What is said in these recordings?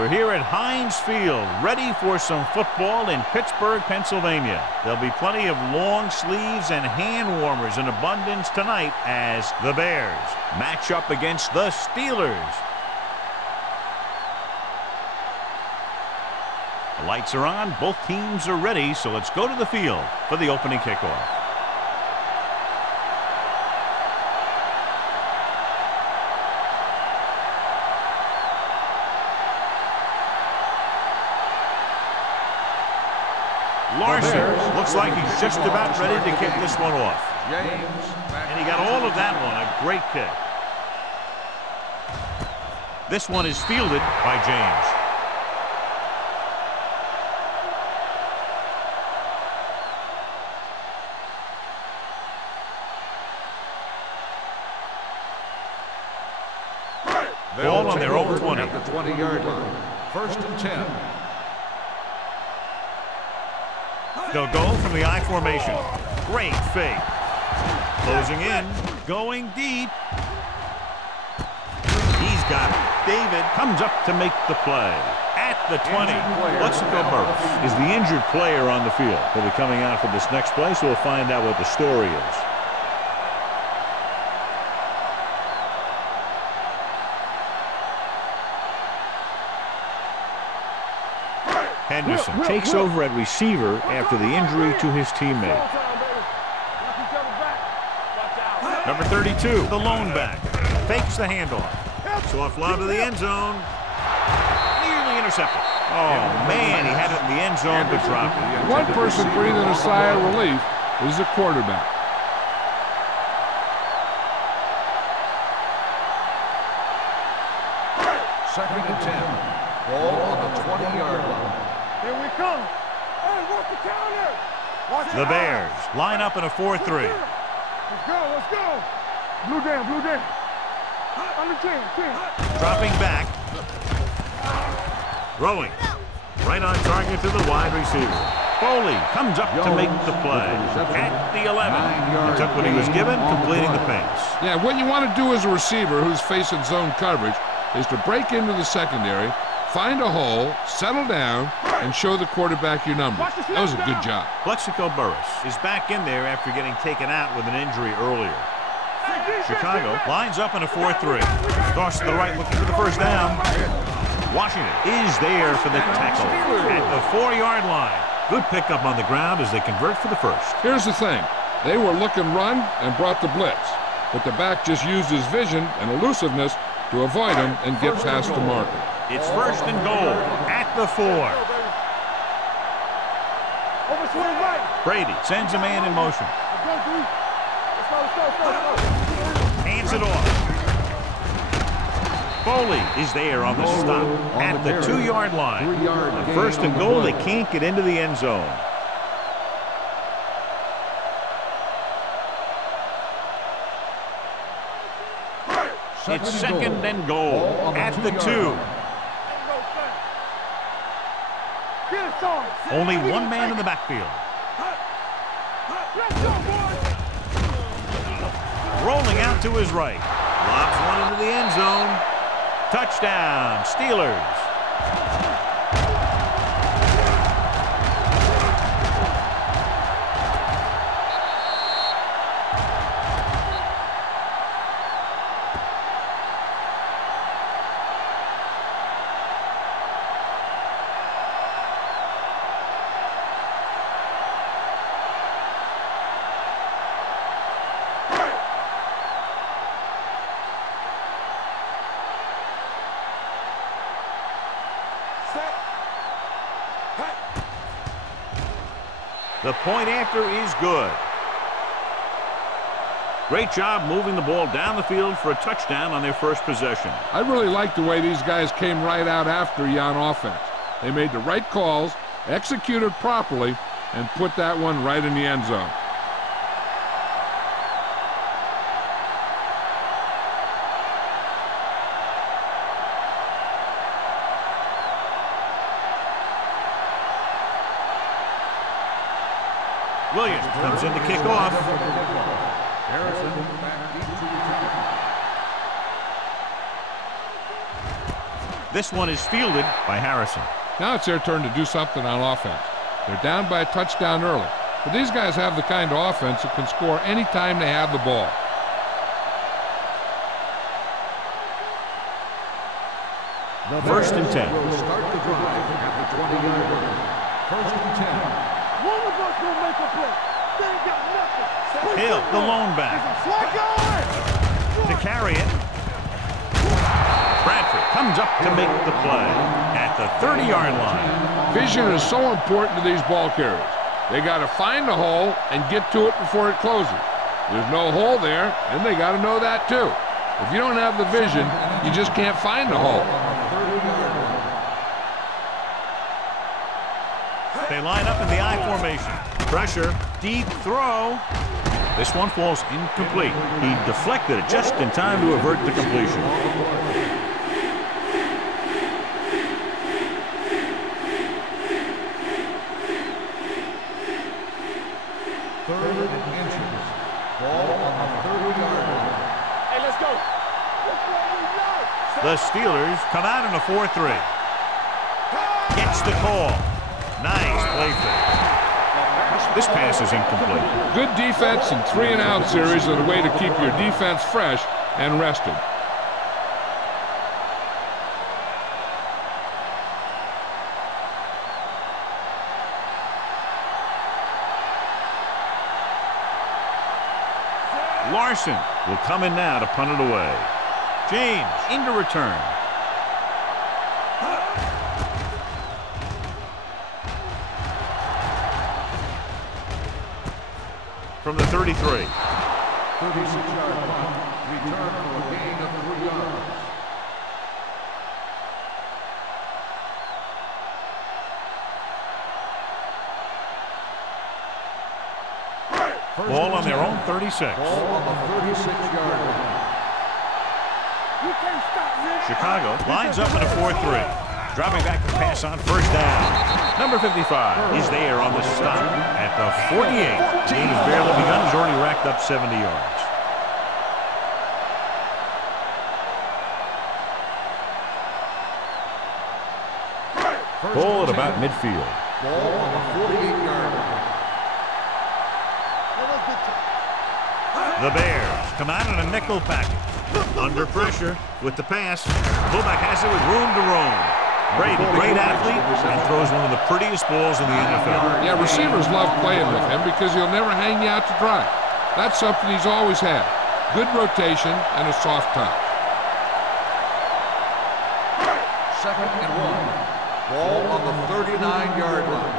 We're here at Heinz Field, ready for some football in Pittsburgh, Pennsylvania. There'll be plenty of long sleeves and hand warmers in abundance tonight as the Bears match up against the Steelers. The lights are on, both teams are ready, so let's go to the field for the opening kickoff. Larson looks like he's just about ready to kick this one off. And he got all of that one, a great kick. This one is fielded by James. Ball on their own 20. At the 20-yard line. 1st and 10. They'll go from the I formation. Great fake. Closing in. Going deep. He's got it. David comes up to make the play. At the 20. Plexico Burris is the injured player on the field. He'll be coming out for this next play, so we'll find out what the story is. Henderson takes over at receiver after the injury to his teammate. Number 32, the lone back, fakes the handoff. Soft lob to the end zone. Nearly intercepted. Oh, man, he had it in the end zone, but dropped it. One person breathing a sigh of relief is the quarterback. Second and 10. Ball on the 20-yard line. Here we come. Hey, watch the counter. Watch the Bears line up in a 4-3. Let's go, let's go. Blue down, blue down. Under 10. Dropping back. Throwing. Right on target to the wide receiver. Foley comes up to make the play. At the 11. He took what he was given, completing the pass. Yeah, what you want to do as a receiver who's facing zone coverage is to break into the secondary, find a hole, settle down, and show the quarterback your number. That was a good job. Plexico Burris is back in there after getting taken out with an injury earlier. Chicago lines up in a 4-3. Toss to the right looking for the first down. Washington is there for the tackle at the 4-yard line. Good pickup on the ground as they convert for the first. Here's the thing. They were looking run and brought the blitz, but the back just used his vision and elusiveness to avoid him and get past the marker. It's 1st and goal at the 4. Brady sends a man in motion. Hands it off. Foley is there on the stop at the 2-yard line. 1st and goal, they can't get into the end zone. It's 2nd and goal at the 2. Only one man in the backfield. Rolling out to his right. Lobs one into the end zone. Touchdown, Steelers. The point after is good. Great job moving the ball down the field for a touchdown on their first possession. I really like the way these guys came right out after you on offense. They made the right calls, executed properly, and put that one right in the end zone. Williams comes in to kick off. This one is fielded by Harrison. Now it's their turn to do something on offense. They're down by a touchdown early. But these guys have the kind of offense that can score any time they have the ball. First and 10. Will start the drive at the 20-yard line. First and 10. One of us will make a play. They ain't got nothing. Hill, the lone back. To carry it. Bradford comes up to make the play at the 30-yard line. Vision is so important to these ball carriers. They got to find the hole and get to it before it closes. There's no hole there, and they got to know that too. If you don't have the vision, you just can't find the hole. They line up in the I formation. Pressure, deep throw. This one falls incomplete. He deflected it just in time to avert the completion. Third and inches. Ball on the 30-yard line. Hey, let's go. The Steelers come out in a 4-3. Gets the call. Nice play fake. This pass is incomplete. Good defense and 3-and-out series are the way to keep your defense fresh and rested. Larson will come in now to punt it away. James into return. From the 33. 36-yard punt. Return for a gain of 3 yards. Ball on their own 36. Ball on the 36-yard line. Chicago lines up in a 4-3. Dropping back to pass on first down. Number 55 is there on the stop at the 48. The game has barely begun. He's already racked up 70 yards. Ball at about midfield. Ball on the 48-yard line. The Bears come out in a nickel package. Under pressure with the pass. Fullback has it with room to roam. Brady, great athlete, and throws one of the prettiest balls in the NFL. Yeah, receivers love playing with him because he'll never hang you out to dry. That's something he's always had. Good rotation and a soft touch. Second and 1. Ball on the 39-yard line.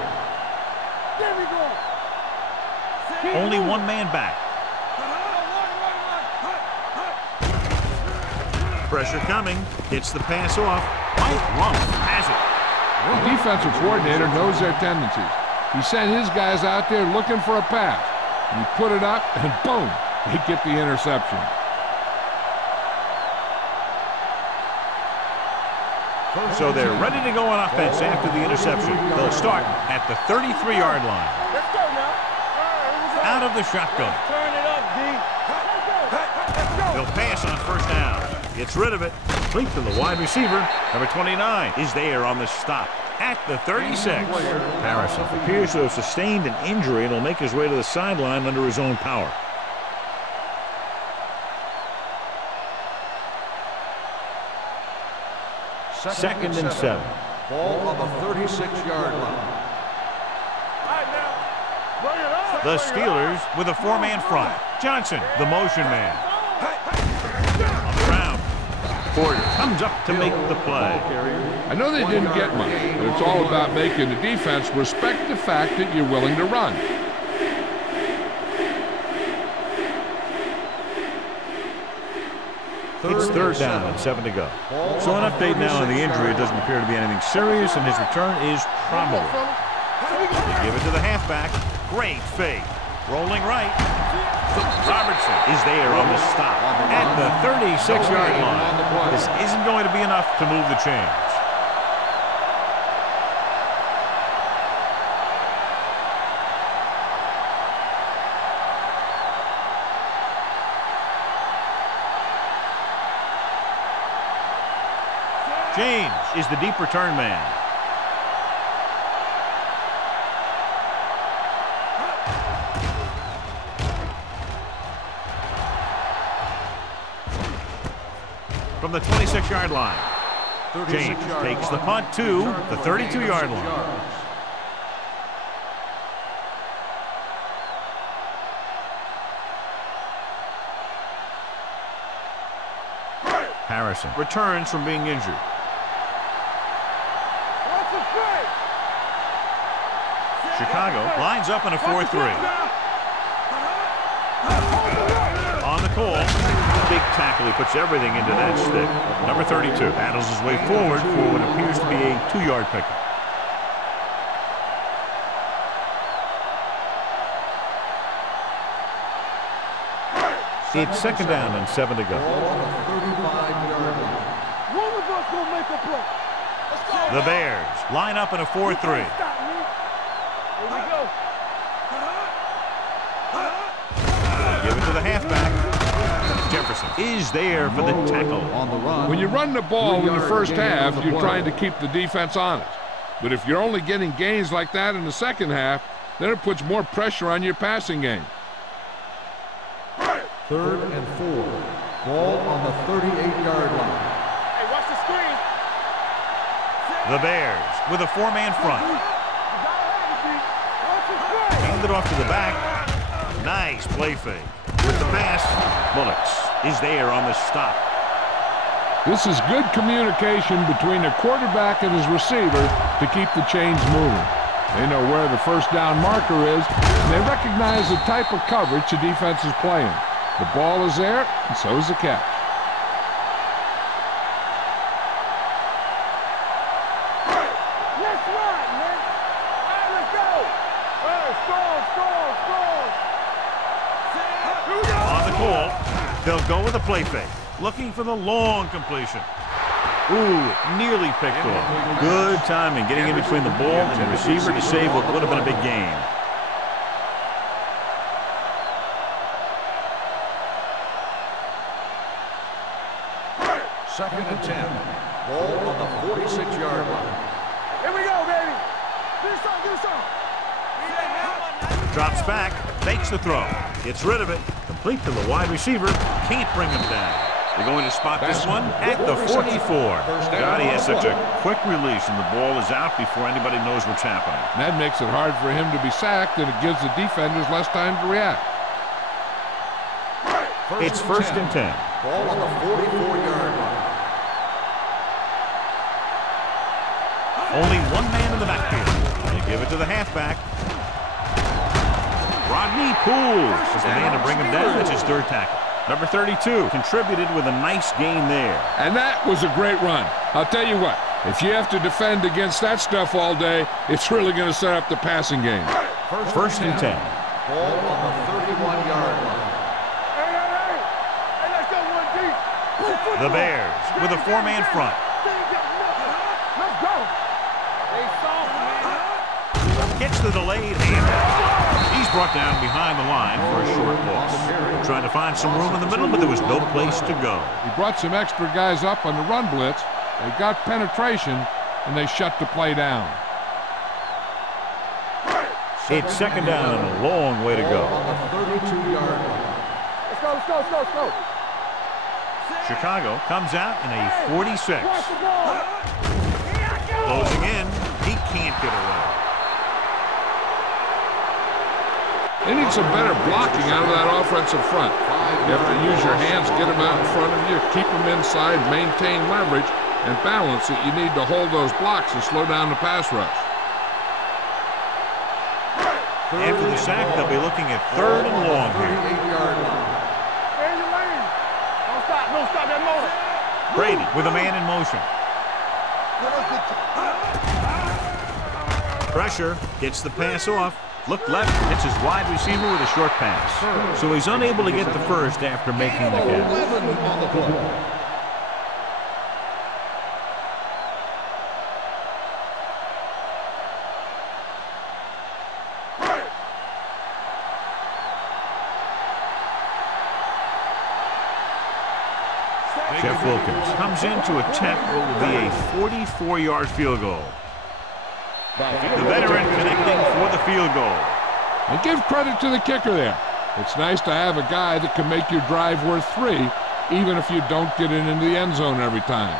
There we go. Only one man back. Pressure coming. Hits the pass off. Mike Rump has it. The defensive coordinator knows their tendencies. He sent his guys out there looking for a pass. You put it up, and boom, they get the interception. So they're ready to go on offense after the interception. They'll start at the 33-yard line. Let's go now. Out of the shotgun. Turn it up, D. Let's go. They'll pass on first down. Gets rid of it. Complete to the wide receiver. Number 29 is there on the stop at the 36. Harrison appears to have sustained an injury and will make his way to the sideline under his own power. Second and 7. Ball on the 36-yard line. The Steelers with a 4-man front. Johnson, the motion man. On the ground. Porter comes up to make the play. I know they didn't get much, but it's all about making the defense respect the fact that you're willing to run. It's third down and 7 to go. So an update now on the injury. It doesn't appear to be anything serious, and his return is probable. They give it to the halfback. Great fake. Rolling right. Robertson is there on the stop at the 36-yard line. This isn't going to be enough to move the chains. James is the deep return man. From the 26-yard line, James takes the punt to the 32-yard line. Harrison returns from being injured. Chicago lines up in a 4-3. On the call, big tackle. He puts everything into that stick. Number 32 battles his way forward for what appears to be a 2-yard pickup. It's second down and 7 to go. The Bears line up in a 4-3. Give it to the halfback. Jefferson is there for the tackle on the run. When you run the ball in the first half, you're trying to keep the defense honest. But if you're only getting gains like that in the second half, then it puts more pressure on your passing game. 3rd and 4. Ball on the 38-yard line. Hey, watch the screen. The Bears with a 4-man front. Hand it off to the back. Nice play fake. With the pass, Bullocks is there on the stop. This is good communication between the quarterback and his receiver to keep the chains moving. They know where the first down marker is, and they recognize the type of coverage the defense is playing. The ball is there, and so is the catch. Let's run, man. All right, let's go. Hey, score. On the call, they'll go with a play fake, looking for the long completion. Ooh, nearly picked off. Good timing, getting in between the ball and the receiver to save what would have been a big gain. Second and 10. Ball on the 46-yard line. Here we go, baby. Do something. Drops back, fakes the throw, gets rid of it, complete to the wide receiver, can't bring him down. They're going to spot this one at the 44. God, he has such a quick release, and the ball is out before anybody knows what's happening. That makes it hard for him to be sacked, and it gives the defenders less time to react. It's first and 10. Ball on the 44-yard line. Only one man in the backfield. They give it to the halfback. Rodney Poole is the man to bring him down. That's his 3rd tackle. Number 32 contributed with a nice gain there. And that was a great run. I'll tell you what, if you have to defend against that stuff all day, it's really going to set up the passing game. First and 10. Ball on the 31-yard line. Hey, let's go one deep. The Bears with a 4-man front. Let's go. They soft, man. Gets the delayed handoff. He's brought down behind the line for a short loss. Trying to find some room in the middle, but there was no place to go. He brought some extra guys up on the run blitz. They got penetration, and they shut the play down. It's second down and a long way to go. On the 32-yard line. Let's go. Chicago comes out in a 46. Closing in, he can't get away. They need some better blocking out of that offensive front. You have to use your hands, get them out in front of you, keep them inside, maintain leverage, and balance it. You need to hold those blocks and slow down the pass rush. After the sack, they'll be looking at 3rd and long here. 38-yard line. Stay in your lane. Don't stop that motor. Brady with a man in motion. Pressure, gets the pass off. Look left, hits his wide receiver with a short pass. So he's unable to get the first after making the catch. 11 on the play. Jeff Wilkins comes in to attempt what will be a 44-yard field goal. The veteran connecting for the field goal. And give credit to the kicker there. It's nice to have a guy that can make your drive worth 3, even if you don't get it into the end zone every time.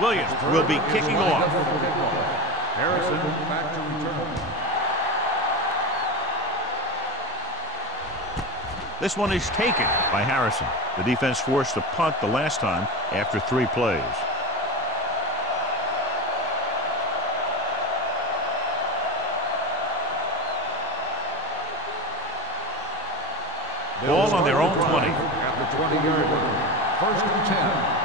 Williams will be kicking off. Harrison back to return. This one is taken by Harrison. The defense forced to punt the last time after 3 plays. Ball on their own 20. At the 20-yard line. First and 10.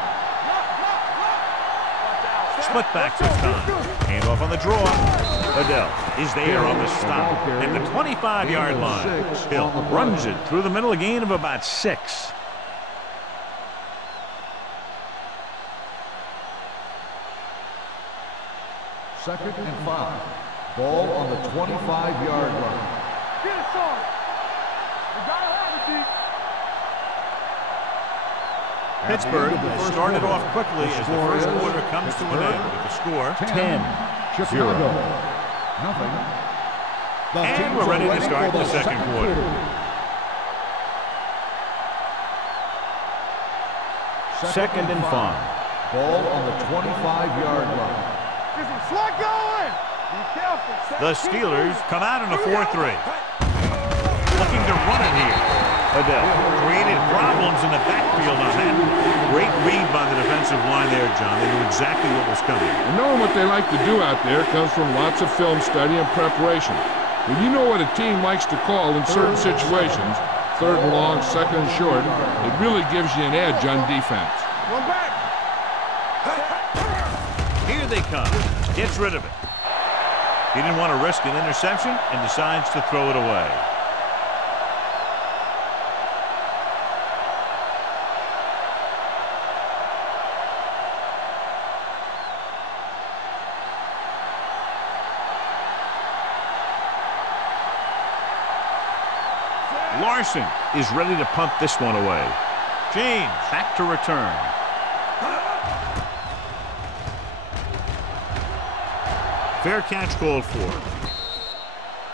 Split back this time. Hand off on the draw. Adele is there on the stop at the 25-yard line. Hill runs it through the middle, a gain of about 6. Second and 5. Ball on the 25-yard line. Get it, son. The guy had it deep. Pittsburgh has started off quickly as the first quarter comes to an end with the score 10-0. Nothing. And we're ready to start the second quarter. Second and 5. Ball on the 25-yard line. Get some slug going. Be careful. The Steelers come out in a 4-3. Looking to run it here. Adele created problems in the backfield on that. Great read by the defensive line there, John. They knew exactly what was coming. And knowing what they like to do out there comes from lots of film study and preparation. When you know what a team likes to call in certain situations, third and long, second and short, it really gives you an edge on defense. One back. Here they come. Gets rid of it. He didn't want to risk an interception and decides to throw it away. Larson is ready to punt this one away. James back to return. Fair catch called for.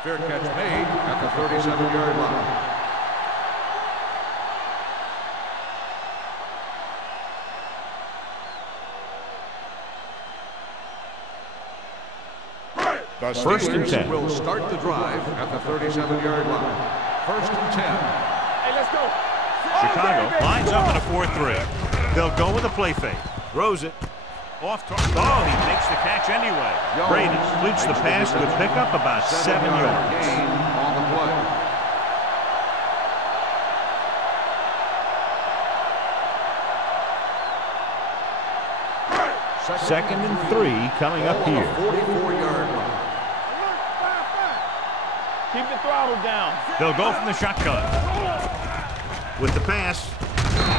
Fair catch made at the 37-yard line. The First and 10. will start the drive at the 37-yard line. First and 10. Hey, let's go. Chicago lines up in a 4-3. They'll go with a play fake. Throws it. Off target. Oh, he makes the catch anyway. Brady completes the pass with pickup about 7 yards. Gain on the play. Second and 3 coming up here. 44-yard line. Keep the throttle down. They'll go from the shotgun. With the pass,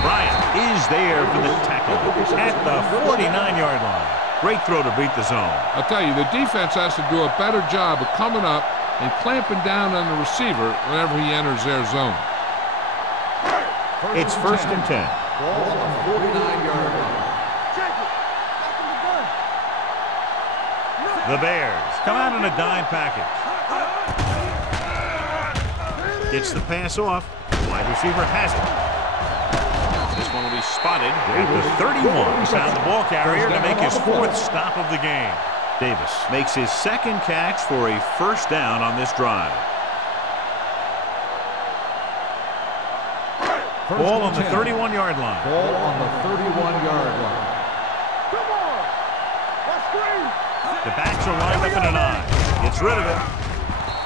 Bryant is there for the tackle at the 49-yard line. Great throw to beat the zone. I'll tell you, the defense has to do a better job of coming up and clamping down on the receiver whenever he enters their zone. It's first and 10. Ball on the 49-yard line. Check it. Back in the gun. The Bears come out in a dime package. Gets the pass off. Wide receiver has it. This one will be spotted at the 31. Found the ball carrier to make his 4th stop of the game. Davis makes his 2nd catch for a first down on this drive. Ball on the 31-yard line. Ball on the 31-yard line. Come on. Let's screen. The backs are lined up in a 9. Gets rid of it.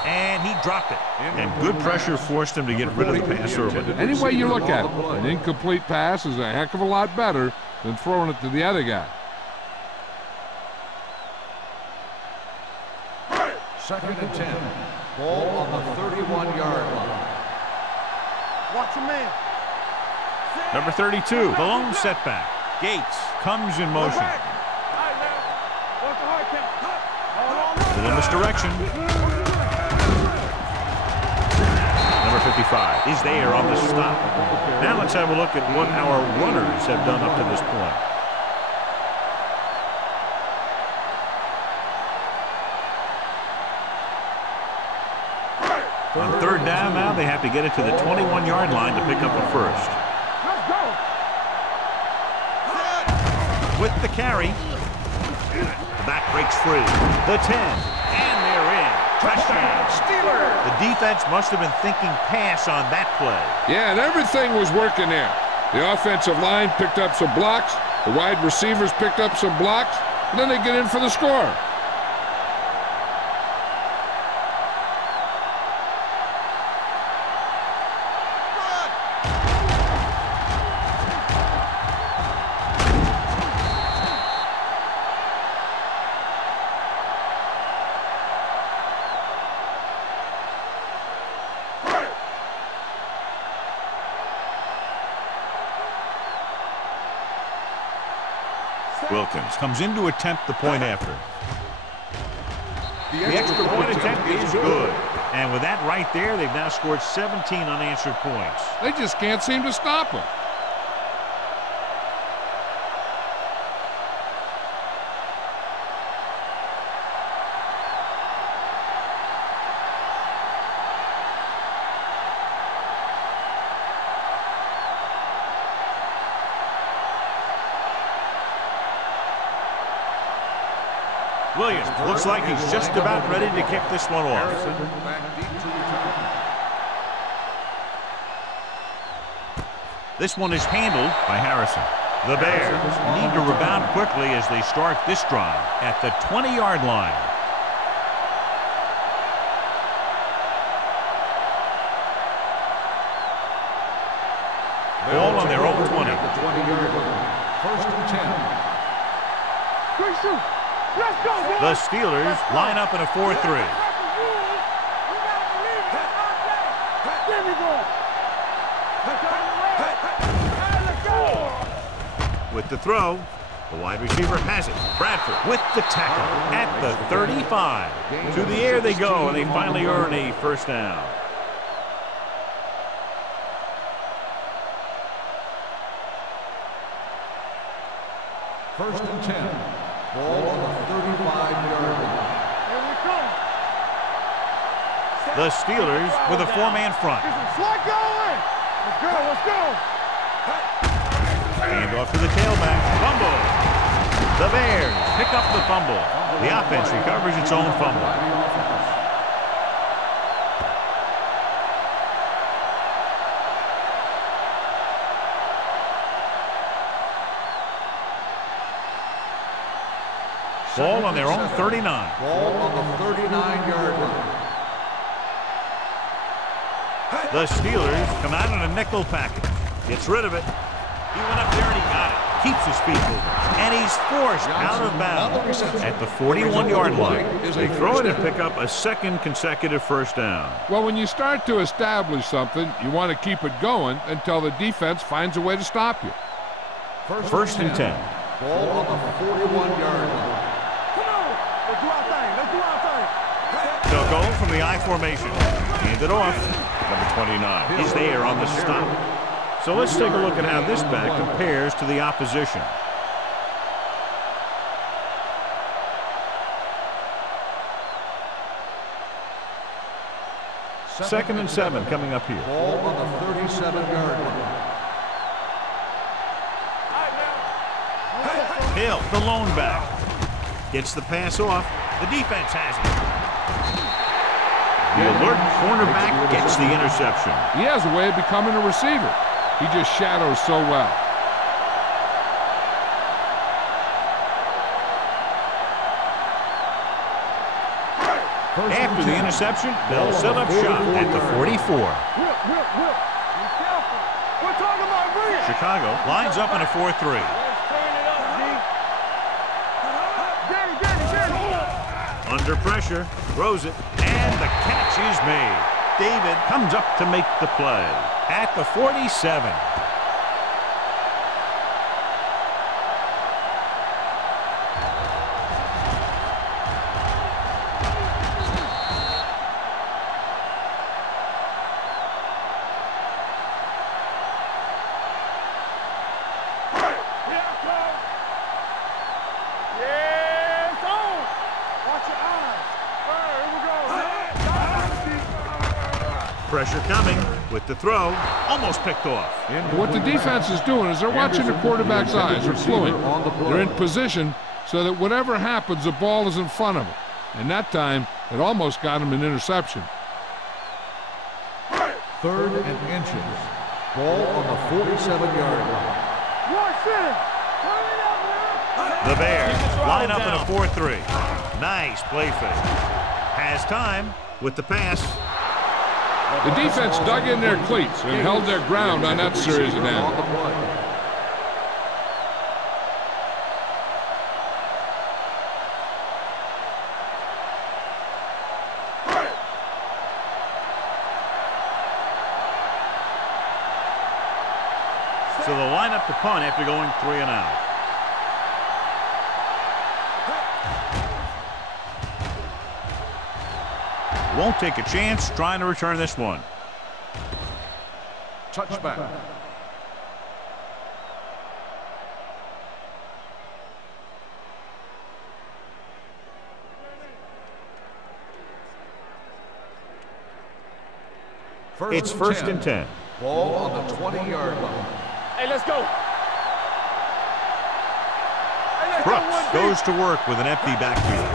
And he dropped it. And good pressure forced him to get rid of the pass early. Any way you look at it, an incomplete pass is a heck of a lot better than throwing it to the other guy. Second and 10. Ball on the 31-yard line. Watch your man. Number 32, the lone setback. Gates comes in motion. Little misdirection. Number 55 is there on the stop. Now let's have a look at what our runners have done up to this point. On third down now, they have to get it to the 21-yard line to pick up a first. With the carry, the back breaks free. The 10, and they're in. Touchdown, Steelers. The defense must have been thinking pass on that play. Yeah, and everything was working there. The offensive line picked up some blocks, the wide receivers picked up some blocks, and then they get in for the score. Wilkins comes in to attempt the point after. The extra point attempt is good. And with that right there, they've now scored 17 unanswered points. They just can't seem to stop them. Williams looks like he's just about ready to kick this one off. This one is handled by Harrison. The Bears need to rebound quickly as they start this drive at the 20-yard line. Ball on their own 20. First and 10. Good shoot. Let's go, boys. The Steelers line up in a 4-3. There we go. With the throw, the wide receiver has it. Bradford with the tackle at the 35. To the air they go, and they finally earn a first down. First and 10. Ball on the 35-yard line. Here we come. The Steelers with a four-man front. Slide going. Let's go, let's go. Hand off to the tailback. Fumble. The Bears pick up the fumble. The offense recovers its own fumble. Ball on their own 39. Ball on the 39-yard line. The Steelers come out in a nickel package. Gets rid of it. He went up there and he got it. Keeps his feet moving. And he's forced out of bounds at the 41-yard line. They throw it and pick up a second consecutive first down. Well, when you start to establish something, you want to keep it going until the defense finds a way to stop you. First and 10. Ball on the 41-yard line. Let's do our thing. Let's do our thing. They'll go from the I formation. Hand it off. Number 29 is there on the stop. So let's take a look at how this back compares to the opposition. Second and 7 coming up here. Ball on the 37-yard line. Hill, the lone back. Gets the pass off. The defense has it. The alert cornerback gets the interception. He has a way of becoming a receiver. He just shadows so well. After the interception, they'll set up shop at the 44. Whip. Be careful. We're talking about real. Chicago lines up in a 4-3. Let's turn it up, D. Under pressure, throws it, and the catch is made. David comes up to make the play at the 47. Yeah, it's on. Watch your eyes. Here we go. Pressure coming with the throw. Almost picked off. What the defense is doing is they're watching the quarterback's eyes. They're fluent. They're in position so that whatever happens, the ball is in front of them. And that time, it almost got him an interception. 3rd and inches. Ball on the 47-yard line. The Bears line up in a 4-3. Nice play fake. Has time with the pass. The defense dug in their cleats and held their ground on that series of downs. So they'll line up to punt after going 3 and out. Won't take a chance trying to return this one. Touchback. It's 1st and 10. Ball on the 20-yard line. Hey, let's go. Brooks goes to work with an empty backfield.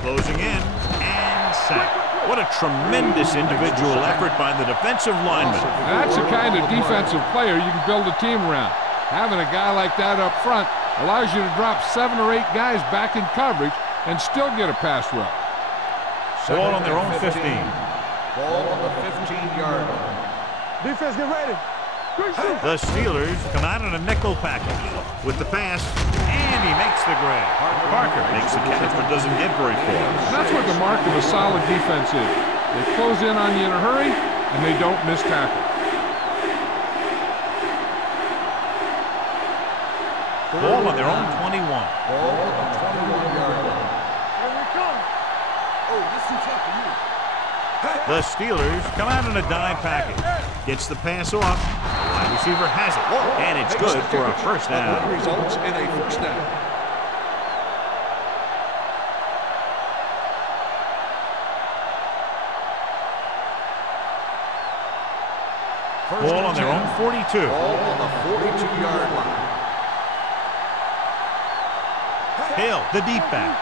Closing in and sack. What a tremendous individual effort by the defensive lineman. That's the kind of defensive player you can build a team around. Having a guy like that up front allows you to drop 7 or 8 guys back in coverage and still get a pass rush. Ball on their own 15. Ball on the 15-yard line. Defense, get ready. The Steelers come out in a nickel package with the pass, and he makes the grab. Parker makes the catch, but doesn't get very far. That's what the mark of a solid defense is. They close in on you in a hurry, and they don't miss tackle. Ball on their own 21. Ball on the 21-yard line. Here we come. Oh, this is tough for you. The Steelers come out in a dime package. Gets the pass off. The wide receiver has it. And it's good for a first down. Results in a first down. Ball on their own 42. Ball on the 42-yard line. Hill, the deep back.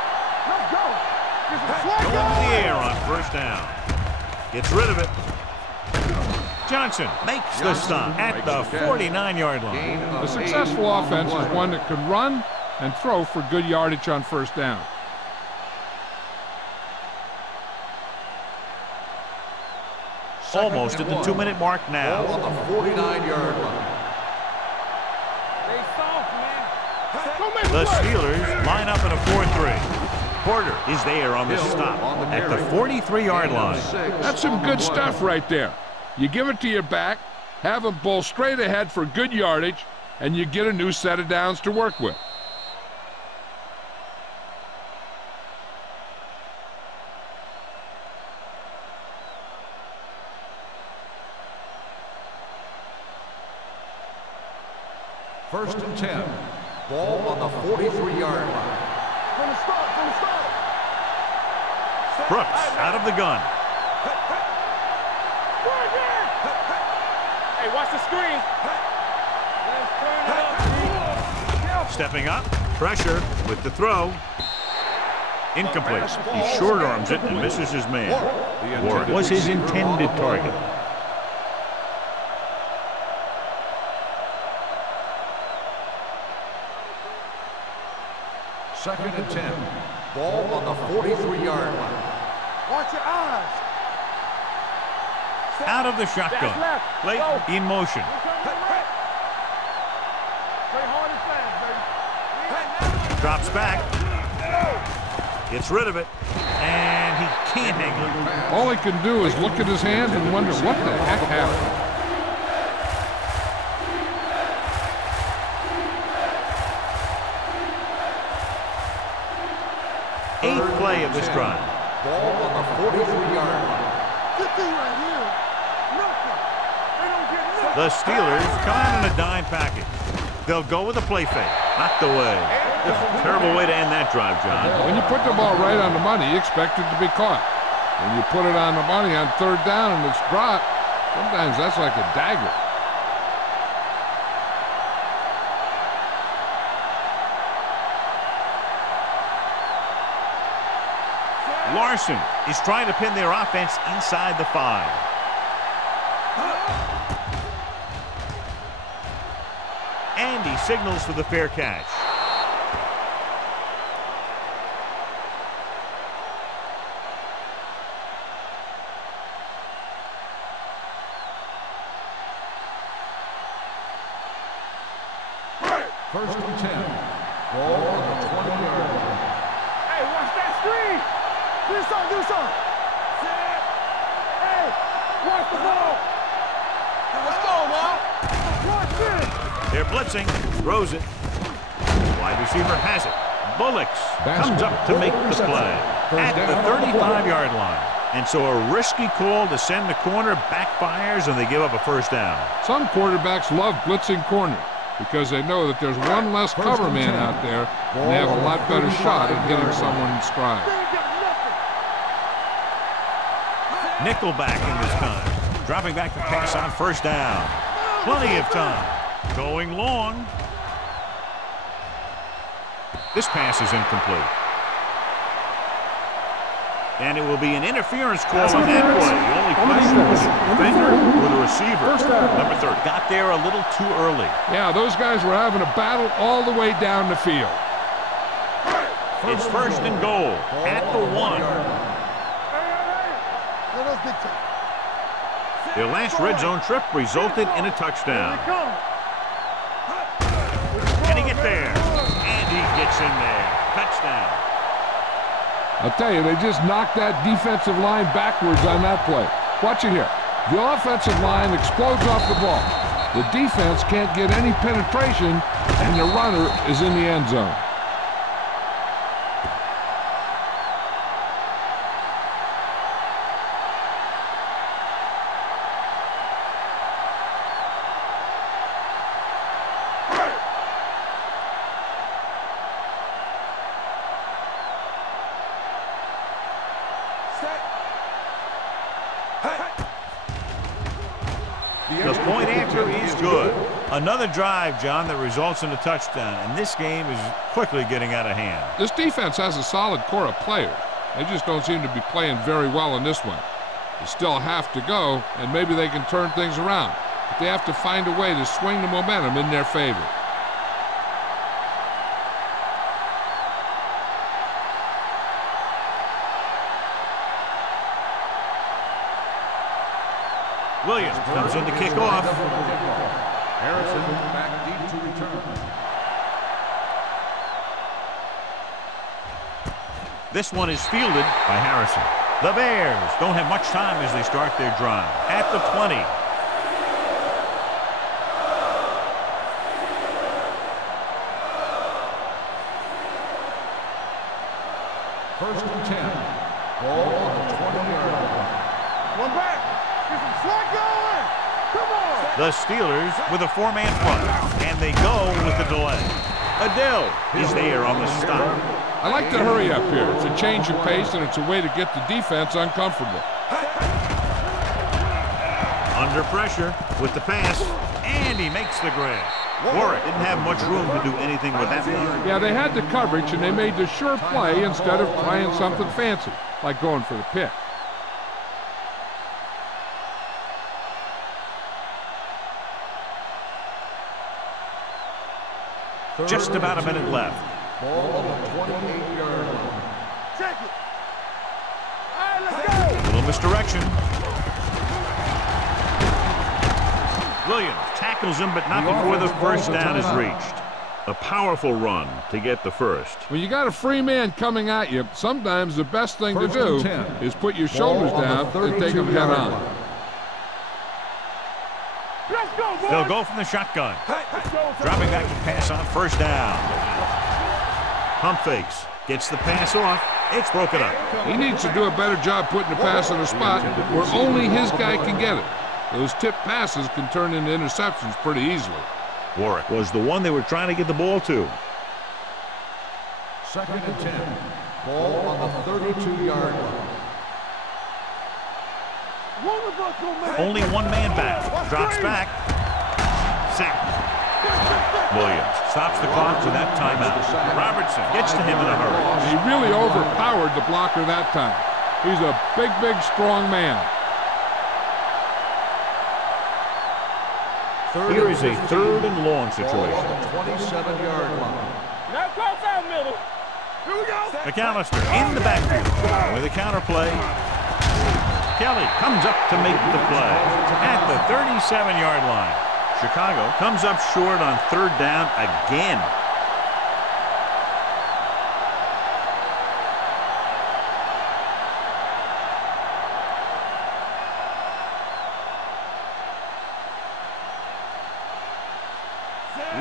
Let's go. Going to the air on first down. Gets rid of it. Johnson makes the stop at the 49-yard line. A successful offense is one that can run and throw for good yardage on first down. Almost at the 2-minute mark Ball now. on the 49-yard line. They soft, man. The Steelers line up in a 4-3. Porter is there on the stop at the 43-yard line. That's some good stuff right there. You give it to your back, have him pull straight ahead for good yardage, and you get a new set of downs to work with. First and 10. Ball on the 43-yard line. From the start. Brooks out of the gun. Hey, watch the screen. Let's turn it up. Stepping up. Pressure with the throw. Incomplete. He short arms it and misses his man. Warren was his intended target. Second and 10. Ball on the 43-yard line. Watch your eyes. Out of the shotgun. Play in motion. Play hard and fast, baby. Drops back. Gets rid of it. And he can't hang on. All he can do is look at his hand and wonder what the heck happened. Eighth play of this drive. Ball on the 43-yard line. Good thing right here. Nothing. They don't get nothing. The Steelers come out in a dime package. They'll go with a play fake. Knocked away. Terrible way to end that drive, John. When you put the ball right on the money, you expect it to be caught. When you put it on the money on third down and it's dropped, sometimes that's like a dagger. Larson is trying to pin their offense inside the 5. And he signals for the fair catch. First and 10. Ball on the 20-yard line. Hey, watch that screen. Do something, do something. Hey, watch the ball. Let's go, man. Watch this. They're blitzing. Throws it. Wide receiver has it. Bullocks comes up to make the play at the 35-yard line. And so a risky call to send the corner backfires, and they give up a first down. Some quarterbacks love blitzing corners because they know that there's one less cover man out there, and they have a lot better shot at hitting someone in stride. Nickelback in this time. Dropping back to pass on first down. Plenty of time. Going long. This pass is incomplete. And it will be an interference call on that play. The only question was the defender or the receiver. Number 30 got there a little too early. Yeah, those guys were having a battle all the way down the field. It's first and goal at the 1. Their last red zone trip resulted in a touchdown. Can he get there? And he gets in there. Touchdown. I'll tell you, they just knocked that defensive line backwards on that play. Watch it here. The offensive line explodes off the ball. The defense can't get any penetration, and the runner is in the end zone. The point after is good. Another drive, John, that results in a touchdown, and this game is quickly getting out of hand. This defense has a solid core of players. They just don't seem to be playing very well in this one. They still have to go, and maybe they can turn things around. But they have to find a way to swing the momentum in their favor. Williams comes in to kick off. Harrison back deep to return. This one is fielded by Harrison. The Bears don't have much time as they start their drive. At the 20. First and 10. Ball on the 20-yard line. One back. Get some slack going. Come on. The Steelers with a 4-man front, and they go with the delay. Adele is there on the stop. I like to hurry up here. It's a change of pace, and it's a way to get the defense uncomfortable. Under pressure with the pass, and he makes the grab. Warwick didn't have much room to do anything with that one. Yeah, they had the coverage, and they made the sure play instead of trying something fancy, like going for the pick. Just about a minute left. Ball on the 28-yard line. Check it. All right, let's go. Little misdirection. Williams tackles him, but not before the first down is reached. A powerful run to get the first. When you got a free man coming at you, sometimes the best thing to do is put your shoulders down and take them head on. Let's go, boys. They'll go from the shotgun. Dropping back to pass on first down. Pump fakes. Gets the pass off. It's broken up. He needs to do a better job putting the pass in a spot where only his guy can get it. Those tip passes can turn into interceptions pretty easily. Warwick was the one they were trying to get the ball to. 2nd and 10. Ball on the 32-yard line. Only one man back. Drops back. Sack. Williams stops the clock with that timeout. Robertson gets to him in a hurry. He really overpowered the blocker that time. He's a big, strong man. Here is a 3rd and long situation. 27-yard line. Now cross out middle. Here we go. McAllister in the backfield with a counter play. Kelly comes up to make the play at the 37-yard line. Chicago comes up short on 3rd down again.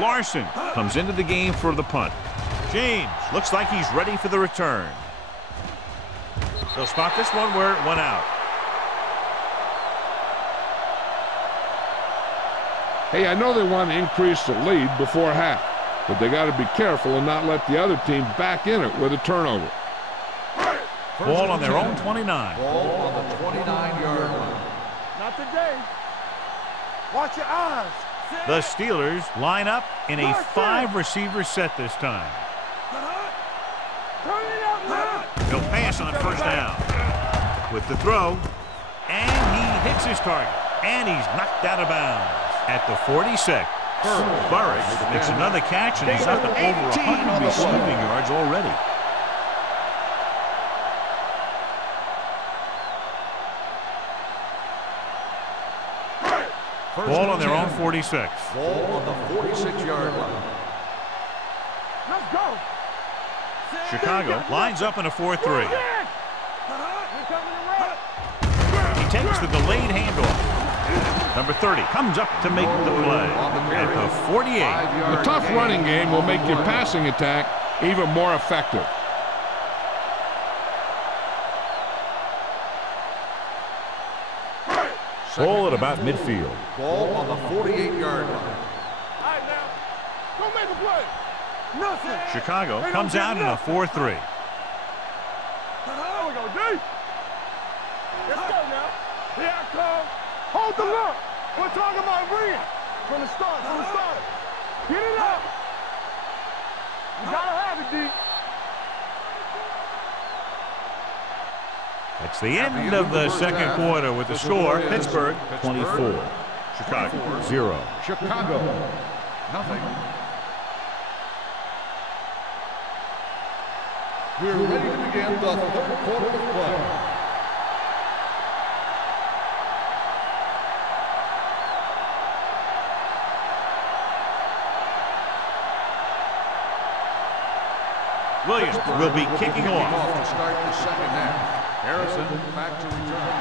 Larson comes into the game for the punt. James looks like he's ready for the return. They'll spot this one where it went out. Hey, I know they want to increase the lead before half, but they got to be careful and not let the other team back in it with a turnover. Ball on their own 29. Ball on the 29-yard line. Not today. Watch your eyes. The Steelers line up in a 5-receiver set this time. Turn it up now. He'll pass on 1st down. With the throw, and he hits his target, and he's knocked out of bounds at the 46. Burris makes another catch, and he's up at over 100 receiving yards already. Ball on their own 46. Ball on the 46-yard line. Let's go. Chicago lines up in a 4-3. We're coming around. He takes the delayed handoff. Number 30 comes up to make the play at the 48. A tough running game will make your passing attack even more effective. Ball at about midfield. Ball on the 48-yard line. All right, now. Don't make a play. Nothing. Chicago comes out in a 4-3. There we go, D. Let's go now. Here I come. Hold the look. We're talking about ring. From the start. Get it up. You gotta have it, D. That's the end of the second quarter with the score. Pittsburgh 24. Chicago 0. Chicago, nothing. We're ready to begin the 3rd quarter of play. Williams will be kicking off. To start the second half. Harrison back to return.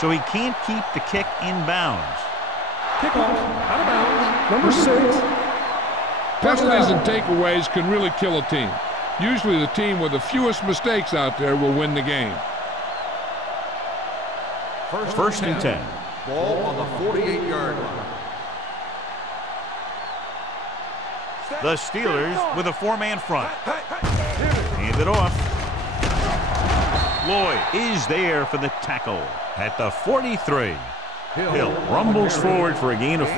So he can't keep the kick in bounds. Kickoff, out of bounds, number 6. Penalties and takeaways can really kill a team. Usually the team with the fewest mistakes out there will win the game. First and 10. Ball on the 48-yard line. The Steelers with a 4-man front. Hand it off. Lloyd is there for the tackle at the 43. Hill rumbles forward for a gain of 4.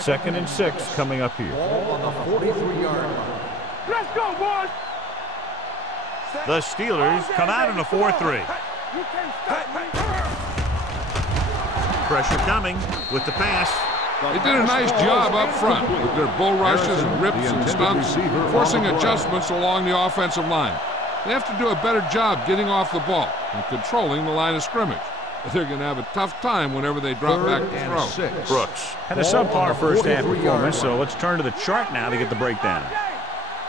Second and 6 coming up here. Ball on the 43-yard line. Let's go, boys. The Steelers come out in a 4-3. You can't stop me. Pressure coming with the pass. They did a nice job up front with their bull rushes and rips and stunts, forcing adjustments along the offensive line. They have to do a better job getting off the ball and controlling the line of scrimmage. They're going to have a tough time whenever they drop back to throw. 6. Brooks had a subpar first half performance, so let's turn to the chart now to get the breakdown.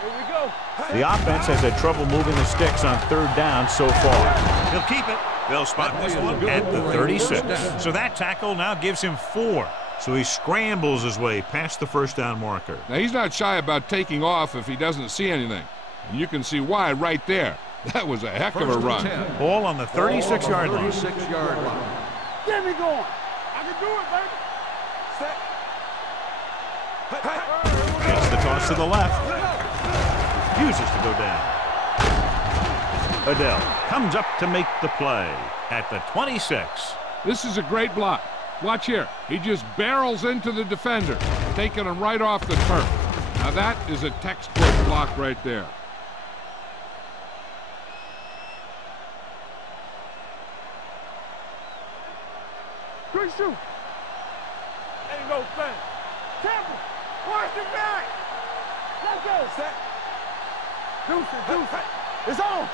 Here we go. The offense has had trouble moving the sticks on 3rd down so far. He'll keep it. They'll spot this one at the 36. So that tackle now gives him 4. So he scrambles his way past the first down marker. Now, he's not shy about taking off if he doesn't see anything. And you can see why right there. That was a heck of a run. Ball on the 36-yard line. 36-yard line. Get me going. I can do it, baby. Set. Gets the toss to the left. Refuses to go down. Adele comes up to make the play at the 26. This is a great block. Watch here. He just barrels into the defender, taking him right off the turf. Now that is a textbook block right there. Quick shoot. Ain't no thing. Temple. Watch the back. Let's go. Set. Deuce it, deuce it. It's on.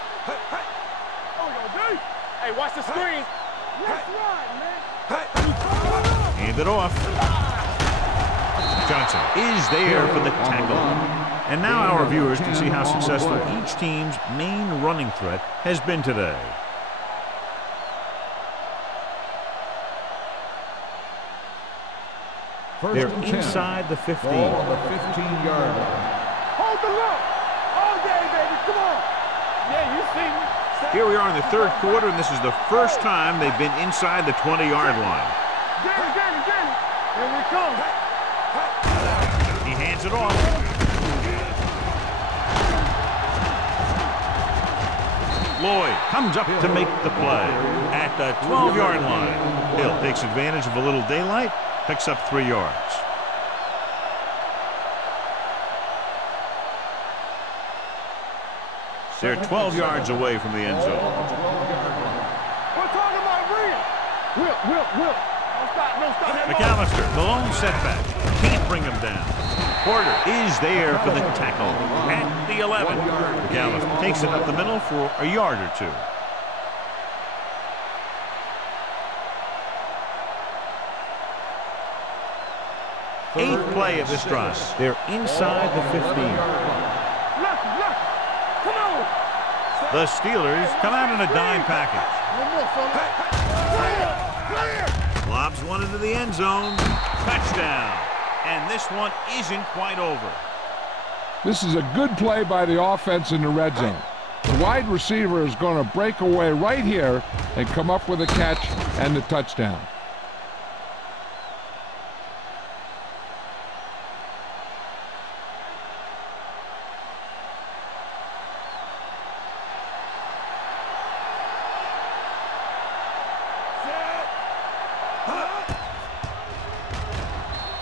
Oh, yo, D. Hey, watch the screen. Let's run, man. Hand it off. Johnson is there for the tackle. And now our viewers can see how successful each team's main running threat has been today. They're inside the 15. Ball on the 15-yard line. Hold the look. All day, baby. Come on. Yeah, you see me. Here we are in the third quarter, and this is the first time they've been inside the 20-yard line. Get it. Here we come. He hands it off. Lloyd comes up to make the play at the 12-yard line. Hill takes advantage of a little daylight, picks up 3 yards. They're 12 yards away from the end zone. We're talking about Rhea. Whip. No stop. McAllister, the lone setback. Can't bring him down. Porter is there for the tackle at the 11. McAllister takes it up the middle for a yard or two. Eighth play of this drive. They're inside the 15. Come on. The Steelers come out in a dime package. Clear. Lobs one into the end zone. Touchdown. And this one isn't quite over. This is a good play by the offense in the red zone. The wide receiver is going to break away right here and come up with a catch and the touchdown.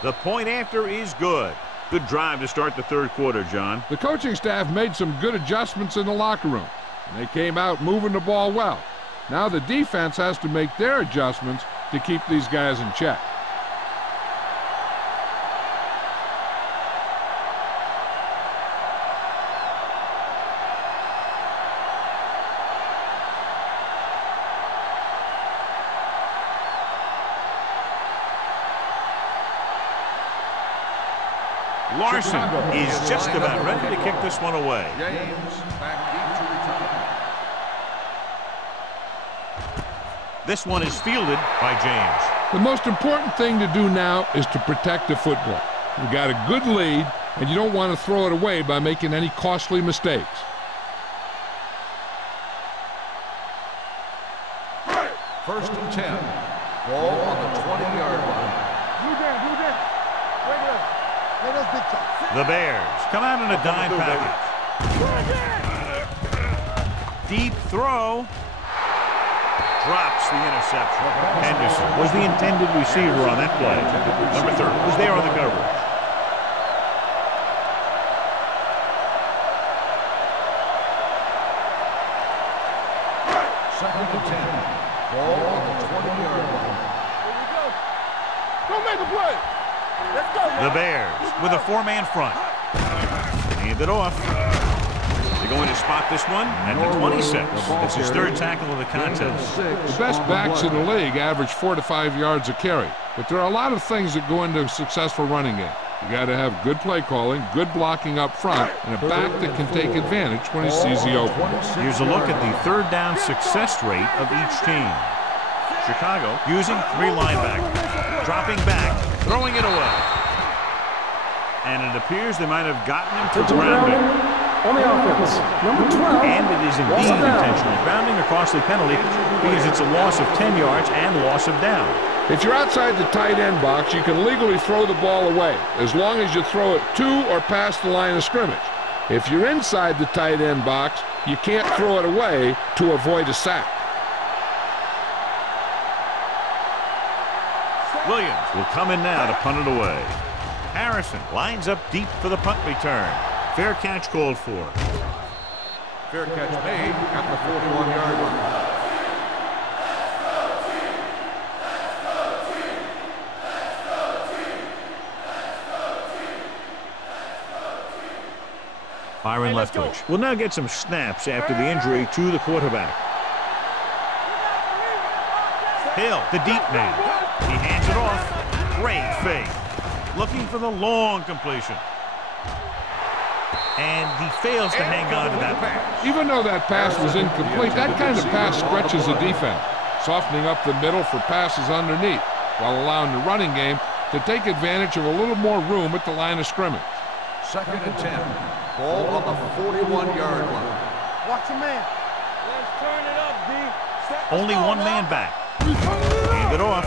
The point after is good. Good drive to start the third quarter, John. The coaching staff made some good adjustments in the locker room, and they came out moving the ball well. Now the defense has to make their adjustments to keep these guys in check. Larson is just about ready to kick this one away. This one is fielded by James. The most important thing to do now is to protect the football. You've got a good lead, and you don't want to throw it away by making any costly mistakes. First and 10. Ball on the 20-yard line. Blue down. Wait up. Let us big talk. The Bears come out in a dime package. Deep throw. Drops the interception. Henderson was the intended receiver on that play. Number 30 was there on the coverage. Second and 10. Ball on the 20-yard line. Here we go. Don't make a play. Let's go. The Bears with a 4-man front. Hand it off. They're going to spot this one at the 26. It's his third tackle of the contest. The best backs in the league average 4 to 5 yards a carry. But there are a lot of things that go into a successful running game. You got to have good play calling, good blocking up front, and a back that can take advantage when he sees the opening. Here's a look at the third down success rate of each team. Chicago using 3 linebackers. Dropping back to Throwing it away. And it appears they might have gotten him for grounding. On the offense, number 12. And it is indeed intentional grounding, a costly penalty because it's a loss of 10 yards and loss of down. If you're outside the tight end box, you can legally throw the ball away as long as you throw it to or past the line of scrimmage. If you're inside the tight end box, you can't throw it away to avoid a sack. Williams will come in now to punt it away. Harrison lines up deep for the punt return. Fair catch called for. Fair catch made at the 41-yard line. Byron Leftwich will now get some snaps after the injury to the quarterback. Hill, the deep man. He hands it off. Great fake. Looking for the long completion. And he fails to hang on to that pass. Even though that pass was incomplete, that kind of pass stretches the defense, softening up the middle for passes underneath, while allowing the running game to take advantage of a little more room at the line of scrimmage. 2nd and 10. Ball on the 41-yard line. Watch your man. Let's turn it up, D. Only one man back. Hand it off.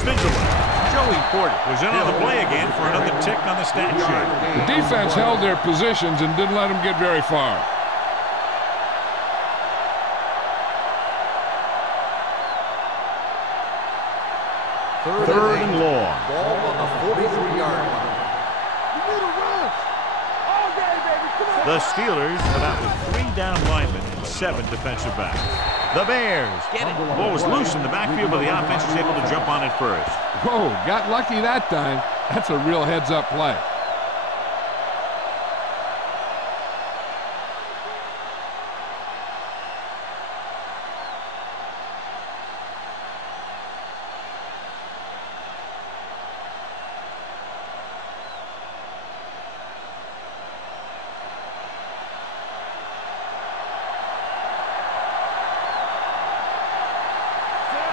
Spins away. Joey Porter was in on the play again for another tick on the stat sheet. The defense held their positions and didn't let them get very far. Third and long. Ball on the 43-yard line. You need a rush. All day, baby. Come on. The Steelers are out with 3 down linemen and 7 defensive backs. The Bears. Ball was loose in the backfield, but the offense was able to jump on it first. Whoa, got lucky that time. That's a real heads-up play.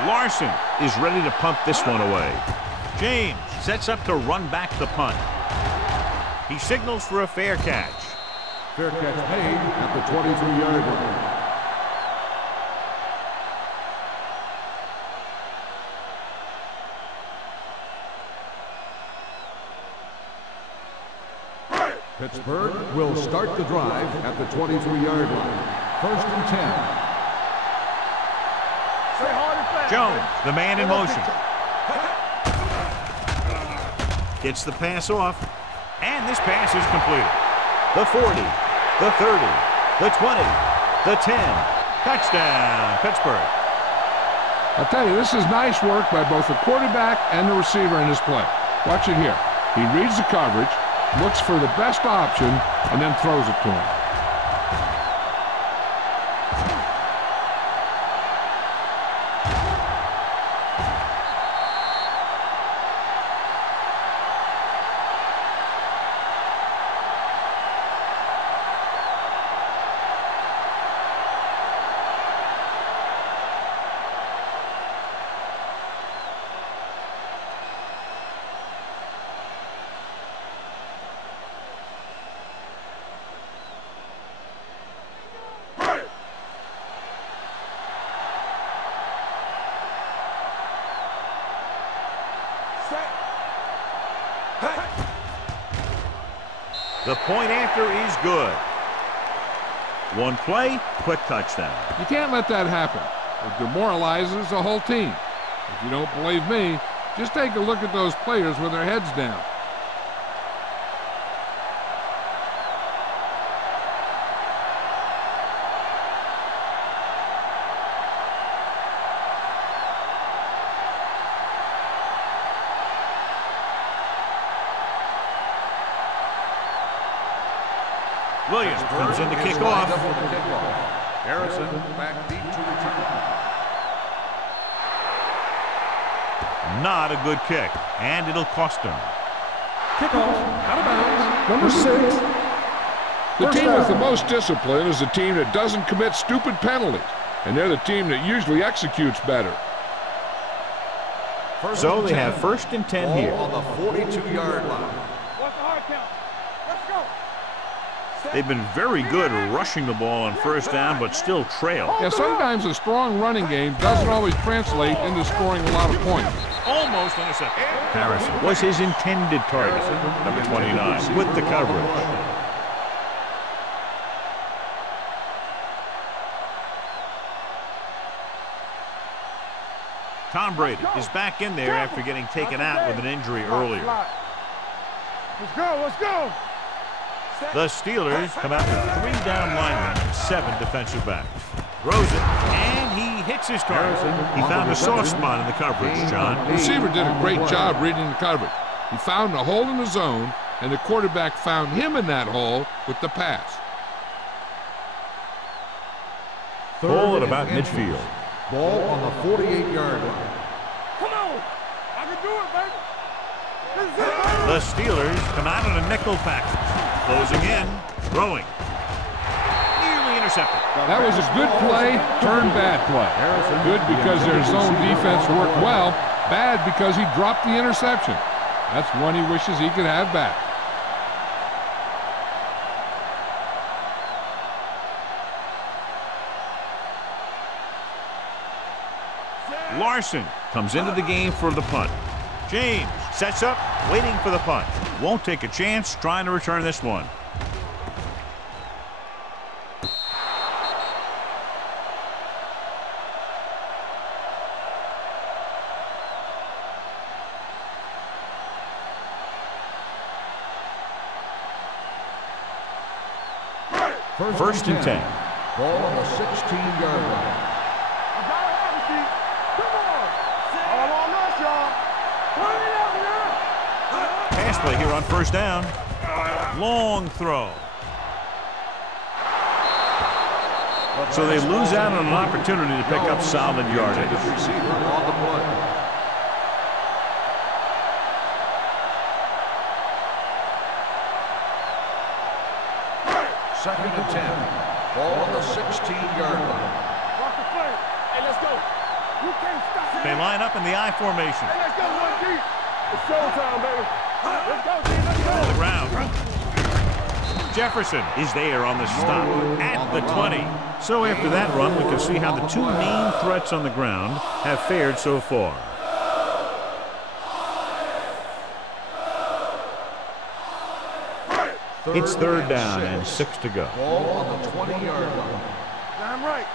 Larson is ready to punt this one away. James sets up to run back the punt. He signals for a fair catch. Fair catch made at the 23-yard line. Pittsburgh will start the drive at the 23-yard line. 1st and 10. Jones, the man in motion. Gets the pass off, and this pass is completed. The 40, the 30, the 20, the 10. Touchdown, Pittsburgh. I'll tell you, this is nice work by both the quarterback and the receiver in this play. Watch it here. He reads the coverage, looks for the best option, and then throws it to him. The point after is good. One play, quick touchdown. You can't let that happen. It demoralizes the whole team. If you don't believe me, just take a look at those players with their heads down. Williams comes in to kick off. Harrison back deep to return. Not a good kick, and it'll cost him. Kickoff, out of bounds, number 6. The team with the most discipline is the team that doesn't commit stupid penalties, and they're the team that usually executes better. So they have 1st and 10 here. On the 42-yard line. What's the hard count? Let's go. They've been very good rushing the ball on 1st down, but still trail. Yeah, sometimes a strong running game doesn't always translate into scoring a lot of points. Almost intercepted. Harrison was his intended target, number 29, with the coverage. Tom Brady is back in there after getting taken out with an injury earlier. Let's go, let's go. The Steelers come out with 3 down linemen and 7 defensive backs. Throws it, and he hits his target. He found a soft spot in the coverage, John. The receiver did a great job reading the coverage. He found a hole in the zone, and the quarterback found him in that hole with the pass. Ball at about midfield. Ball on the 48-yard line. Come on. I can do it, baby. This is it, baby. The Steelers come out in a nickel package. Closing in, throwing. Nearly intercepted. That was a good play, turned bad play. Good because their zone defense worked well, bad because he dropped the interception. That's one he wishes he could have back. Larson comes into the game for the punt. James sets up, waiting for the punt. Won't take a chance trying to return this one. First and 10. Ball on the 16-yard line. Pass play here on 1st down. Long throw. So they lose out on an opportunity to pick up solid yardage. Receiver on the play. Second and 10. Ball on the 16-yard line. Watch the play. Hey, let's go. You can't stop. They line up in the I formation. Hey, let's go, 1G. It's showtime, baby. Let's go, G. Let's go. On the ground. Jefferson is there on the stop at the 20. So after that run, we can see how the 2 main threats on the ground have fared so far. It's 3rd down and 6 to go. Ball on the 20-yard line. I'm right.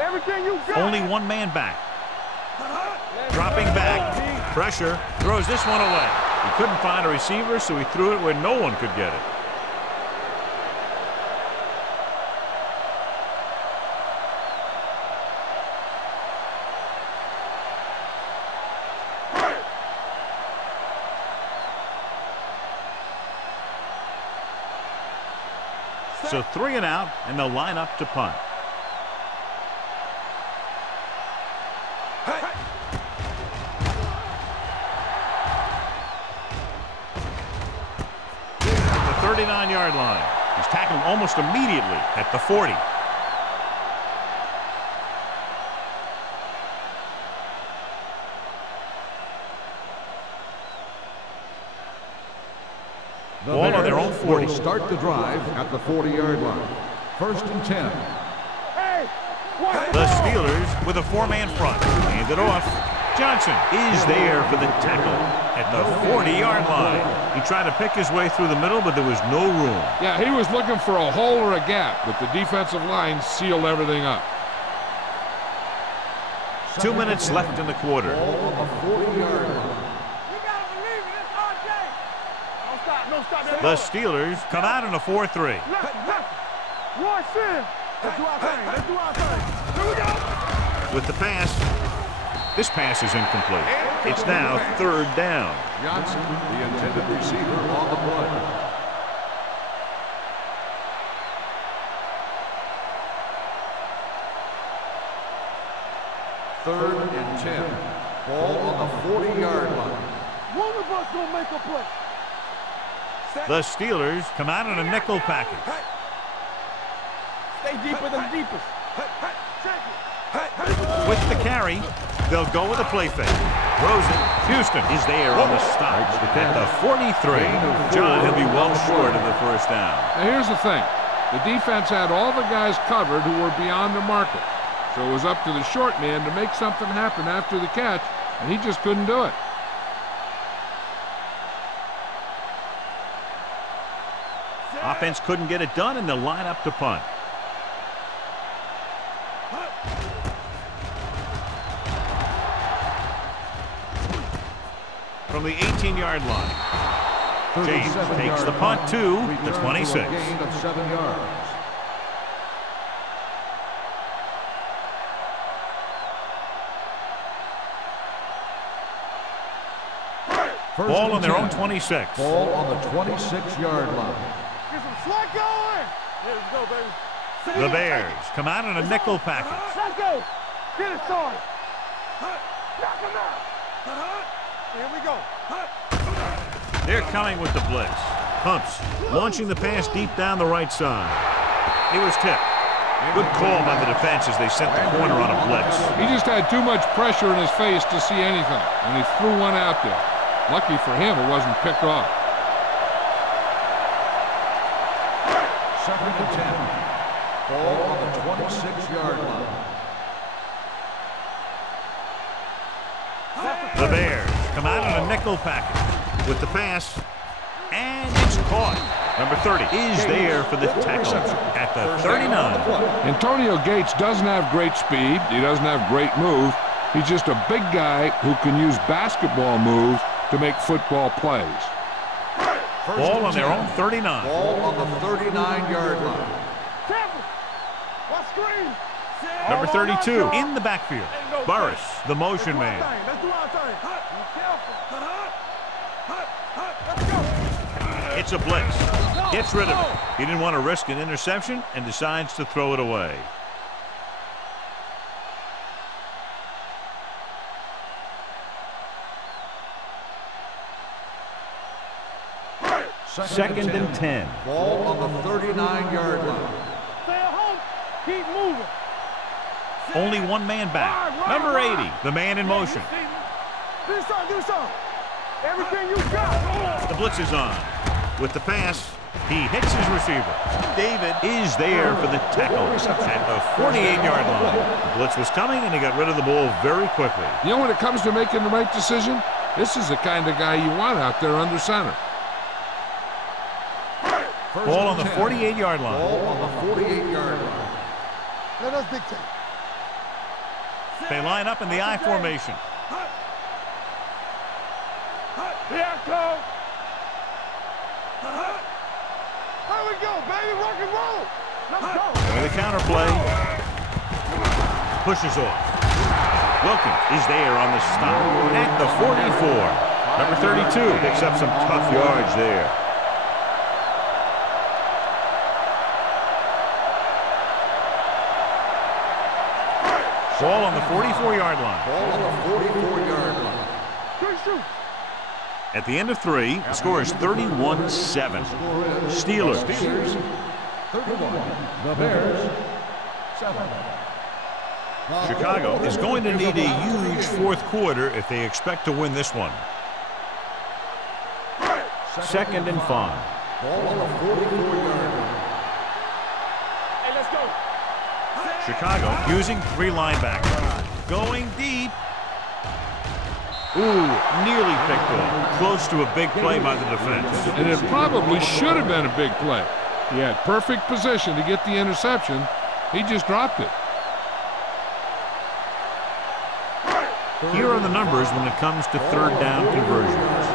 Everything you got. Only 1 man back. Dropping back. Pressure. Throws this one away. He couldn't find a receiver, so he threw it where no one could get it. So 3 and out, and they'll line up to punt. The 39-yard line. He's tackled almost immediately at the 40. Ball on their own 40. Will start the drive at the 40-yard line. 1st and 10. Hey, what? The Steelers with a 4-man front. Hand it off. Johnson is there for the tackle at the 40-yard line. He tried to pick his way through the middle, but there was no room. Yeah, he was looking for a hole or a gap, but the defensive line sealed everything up. 2 minutes left in the quarter. Ball on the 40-yard line. The Steelers come out in a 4-3. Rush in. Let's do our thing. Let's do our thing. Here we go. With the pass, this pass is incomplete. It's now 3rd down. Johnson, the intended receiver, on the play. Third and 10. Ball on the 40-yard line. One of us gonna make a play. The Steelers come out in a nickel package. Stay deeper than the deepest. With the carry, They'll go with a play fake. Throws it. Houston is there on the stop at the 43. John, he'll be well short of the first down. Now here's the thing. The defense had all the guys covered who were beyond the marker. So it was up to the short man to make something happen after the catch, and he just couldn't do it. Offense couldn't get it done, and they'll line up to punt. From the 18-yard line, James takes the punt to the 26. Gain of 7 yards. Ball on their own 26. Ball on the 26-yard line. Get some slack going. Yeah, let's go, baby. The Bears come out in a nickel package. Let's go. Get it started. Knock him out. Here we go. They're coming with the blitz. Pumps, launching the pass deep down the right side. It was tipped. Good call by the defense as they set the corner on a blitz. He just had too much pressure in his face to see anything, and he threw one out there. Lucky for him, it wasn't picked off. 2nd and 10. Ball on the 26-yard line. The Bears come out in a nickel package with the pass, and it's caught. Number 30 is there for the tackle at the 39. Antonio Gates doesn't have great speed. He doesn't have great move. He's just a big guy who can use basketball moves to make football plays. Ball on their own 39. Ball on the 39-yard line. Careful. What screen? Number 32 in the backfield. Burris, the motion man. Let's do our thing. Be careful. Let's go. It's a blitz. Gets rid of it. He didn't want to risk an interception and decides to throw it away. Second and 10. Ball on the 39-yard line. Stay at home. Keep moving. Only one man back. Number 80, the man in motion. Do something. Do something. Everything you got. The blitz is on. With the pass, he hits his receiver. David is there for the tackle at the 48-yard line. The blitz was coming, and he got rid of the ball very quickly. You know, when it comes to making the right decision, this is the kind of guy you want out there under center. Ball on the 48-yard line. Ball on the 48-yard line. Let us dictate. They line up in the I formation. Here I come. There we go, baby. Rock and roll. Let's go. With a counter play. Pushes off. Wilkins is there on the stop at the 44. Number 32 picks up some tough yards there. Ball on the 44-yard line. Ball on the 44-yard line. Good shoot. At the end of 3, the score is 31-7. Steelers. 31. The Bears. 7. Chicago is going to need a huge fourth quarter if they expect to win this one. 2nd and 5. Ball on the 44-yard line. Hey, let's go. Chicago using 3 linebackers. Going deep. Ooh, nearly picked off. Close to a big play by the defense. And it probably should have been a big play. He had perfect position to get the interception. He just dropped it. Here are the numbers when it comes to third down conversions.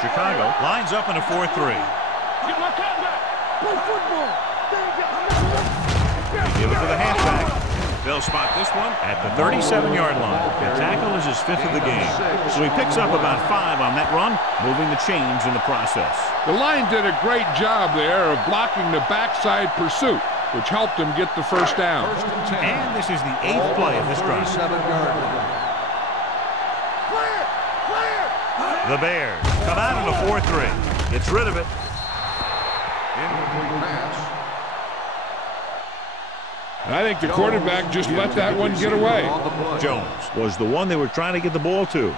Chicago lines up in a 4-3. Get my cat back. Play football. Give it to the halfback. They'll spot this one at the 37-yard line. The tackle is his 5th of the game. So he picks up about 5 on that run, moving the chains in the process. The line did a great job there of blocking the backside pursuit, which helped him get the first down. And this is the 8th play of this drive. 37-yard line. Clear. Clear. The Bears come out in a 4-3. Gets rid of it. Incomplete pass. And I think the quarterback just let that one get away. Jones was the one they were trying to get the ball to.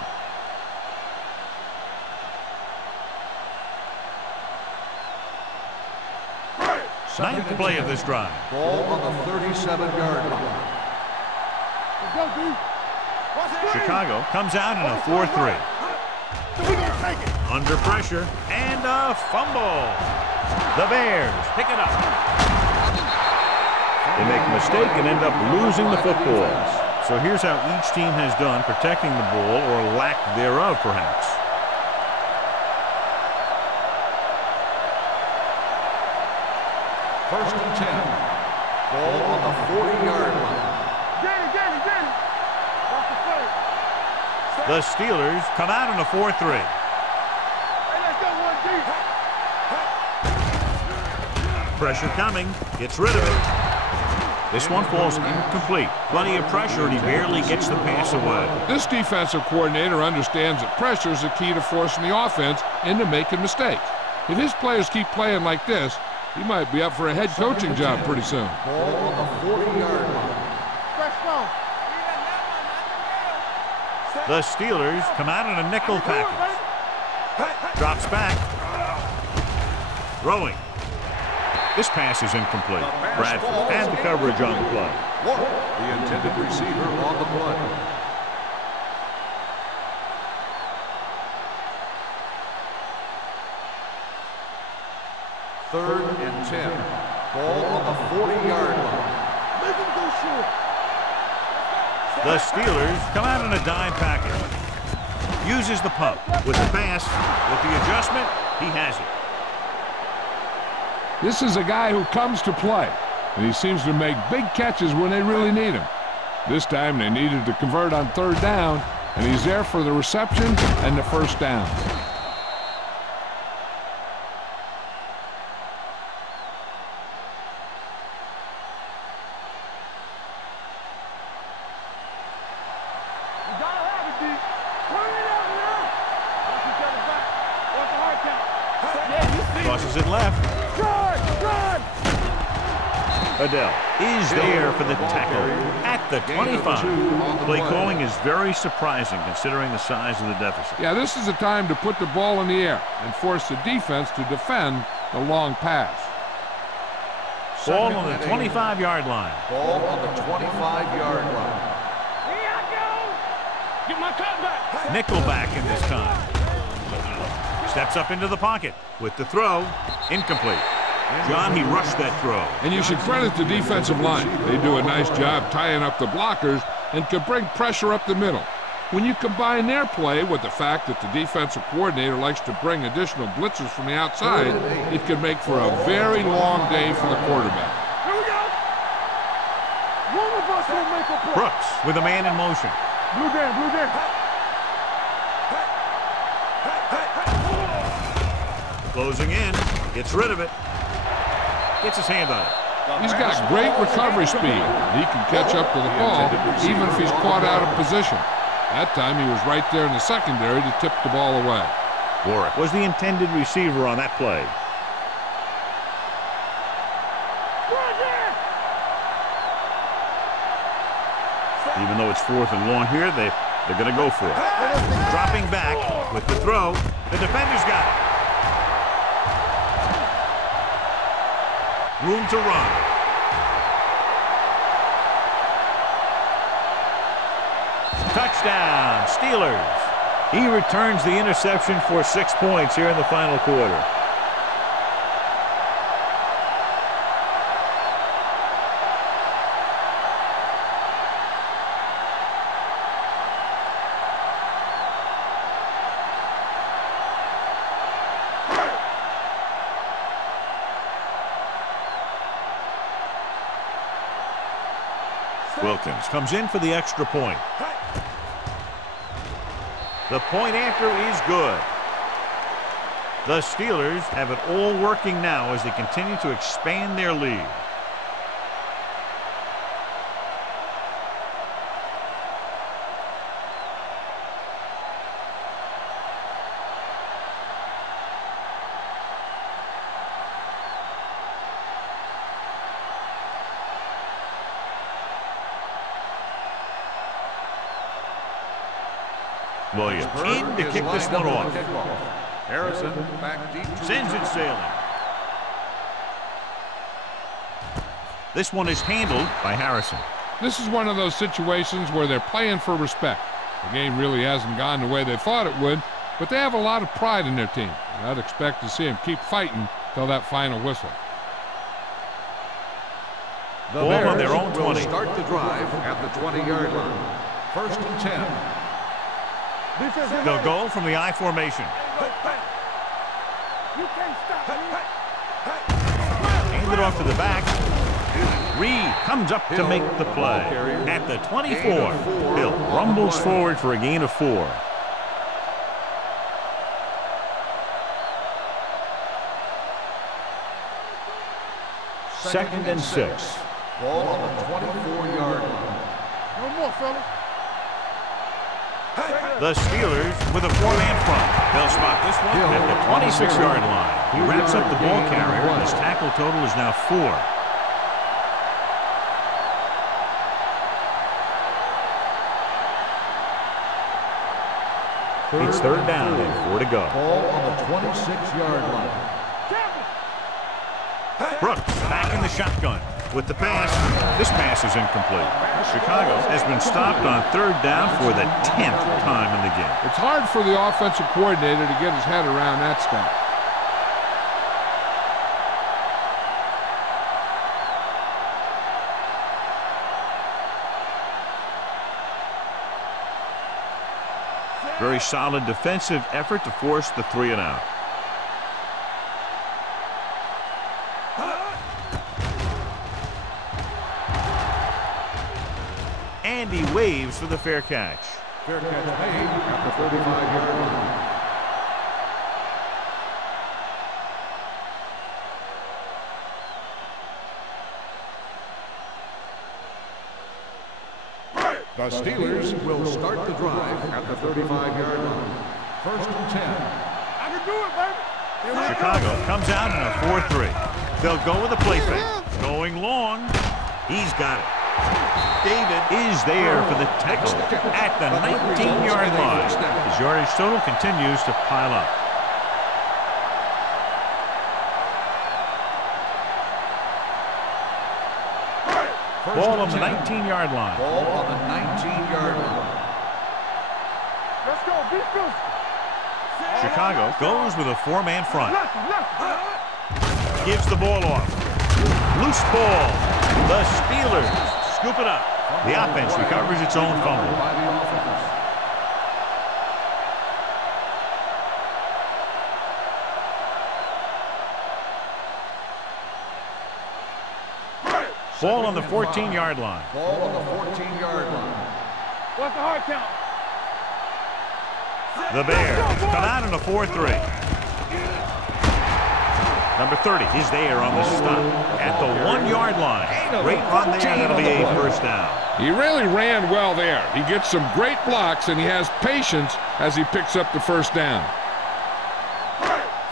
Ninth play of this drive. Ball on the 37-yard line. Let's go, D. Chicago comes out in a 4-3. Under pressure and a fumble. The Bears pick it up. They make a mistake and end up losing the football. So here's how each team has done protecting the ball, or lack thereof, perhaps. First and 10. Ball on the 40-yard line. Get it. Watch the play. The Steelers come out in a 4-3. Hey, let's go, 1D. Pressure coming. Gets rid of it. This one falls incomplete. Plenty of pressure, and he barely gets the pass away. This defensive coordinator understands that pressure is the key to forcing the offense into making mistakes. If his players keep playing like this, he might be up for a head coaching job pretty soon. Ball on the 40-yard line. The Steelers come out in a nickel package. Drops back. Throwing. This pass is incomplete. Bradford had the coverage on the play. The intended receiver on the play. Third and 10. Ball on the 40-yard line. Make him go short. The Steelers come out in a dime package. Uses the pump with the pass. With the adjustment, he has it. This is a guy who comes to play, and he seems to make big catches when they really need him. This time they needed to convert on third down, and he's there for the reception and the first down. You gotta have it, D. Turn it out now. Watch each other back. Watch the hard count. Yeah, you see. Crosses it left. Run! Adele is there for the tackle at the 25. Play calling is very surprising considering the size of the deficit. Yeah, this is the time to put the ball in the air and force the defense to defend the long pass. Ball on the 25-yard line. Ball on the 25-yard line. Here I go! Get my cut back! Nickelback in this time. Steps up into the pocket with the throw. Incomplete. John, he rushed that throw. And you should credit the defensive line. They do a nice job tying up the blockers and can bring pressure up the middle. When you combine their play with the fact that the defensive coordinator likes to bring additional blitzers from the outside, it can make for a very long day for the quarterback. Here we go! One of us will make a play. Brooks with a man in motion. Blue down. Closing in. Gets rid of it. Gets his hand on it. He's got great recovery speed. He can catch up to the ball even if he's caught out of position. That time he was right there in the secondary to tip the ball away. Warwick was the intended receiver on that play. Even though it's 4th and long here, they're going to go for it. Dropping back with the throw. The defender's got it. Room to run. Touchdown, Steelers. He returns the interception for 6 points here in the final quarter. Wilkins comes in for the extra point. The point after is good. The Steelers have it all working now as they continue to expand their lead. Williams in to kick this one off. Harrison back deep. Sends it sailing. This one is handled by Harrison. This is one of those situations where they're playing for respect. The game really hasn't gone the way they thought it would, but they have a lot of pride in their team. And I'd expect to see them keep fighting till that final whistle. The Ball Bears on their own 20. will start the drive at the 20-yard line. 1st and 10. They'll go from the I formation. You can't stop me. Hand it off to the back. Reed comes up to make the play. At the 24, Hill rumbles forward for a gain of 4. Second and 6. Ball on the 24-yard line. No more, fellas. The Steelers with a 4-man front. They'll spot this one at the 26-yard line. He wraps up the ball carrier, and his tackle total is now 4. It's 3rd down and 4 to go. Ball on the 26-yard line. Brooks back in the shotgun with the pass. This pass is incomplete. Chicago has been stopped on 3rd down for the 10th time in the game. It's hard for the offensive coordinator to get his head around that stat. Very solid defensive effort to force the 3 and out. And he waves for the fair catch. Fair catch made at the 35-yard line. The Steelers will start the drive at the 35-yard line. 1st and 10. I can do it, baby. Chicago comes out in a 4-3. They'll go with a play fake. Going long. He's got it. David is there for the tackle at the 19-yard line. His yardage total continues to pile up. Ball on the 19-yard line. Ball on the 19-yard line. Let's go. Be physical. Chicago goes with a 4-man front. Left. Gives the ball off. Loose ball. The Steelers scoop it up. The offense recovers its own fumble. By the offense. Ball on the 14-yard line. Ball on the 14-yard line. What's the hard count? The Bears come out in a 4-3. Number 30 is there on the stop at the 1-yard line. Great run there. That'll be a 1st down. He really ran well there. He gets some great blocks, and he has patience as he picks up the 1st down.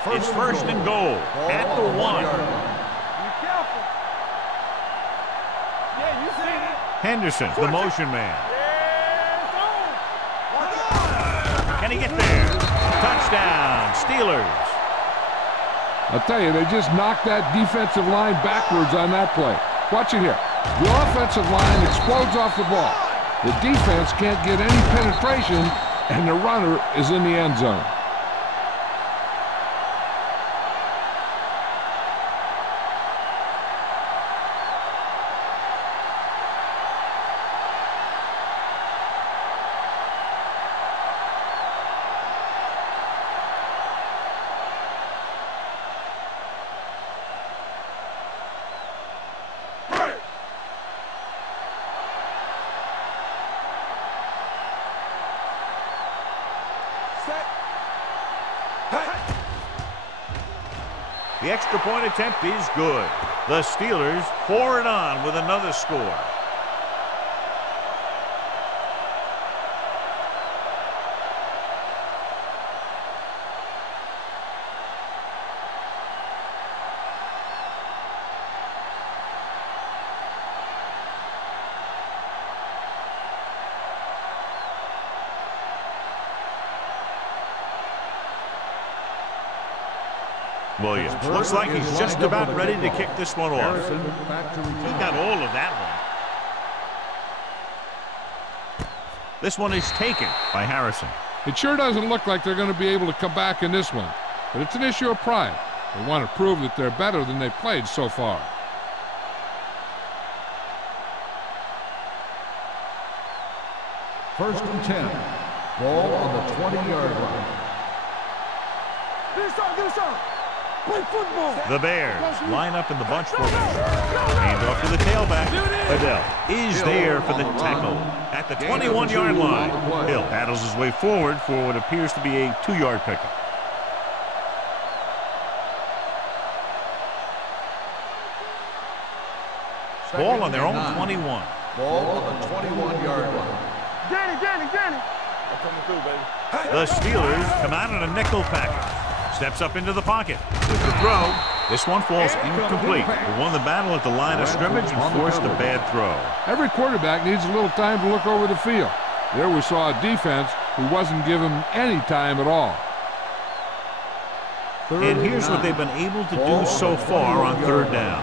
It's 1st and goal at the 1. Henderson, the motion man. Can he get there? Touchdown, Steelers. I'll tell you, they just knocked that defensive line backwards on that play. Watch it here. The offensive line explodes off the ball. The defense can't get any penetration, and the runner is in the end zone. The extra point attempt is good. The Steelers pour it on with another score. Williams looks like he's just about ready to kick this one off. Harrison back to He return. got all of that one. This one is taken by Harrison. It sure doesn't look like they're going to be able to come back in this one, but it's an issue of pride. They want to prove that they're better than they've played so far. First and 10. Ball on the 20-yard line. Get inside. Play football. The Bears line up in the bunch formation. Hand off to the tailback. Adele is there for the tackle at the 21-yard line. Hill paddles his way forward for what appears to be a 2-yard pickup. Ball on their own 21. Ball on the 21-yard line. Danny. I'm coming through, baby. The Steelers come out in a nickel package. Steps up into the pocket. With the throw, this one falls incomplete. They won the battle at the line of scrimmage and forced a bad throw. Every quarterback needs a little time to look over the field. There we saw a defense who wasn't given any time at all. And here's what they've been able to do so far on third down.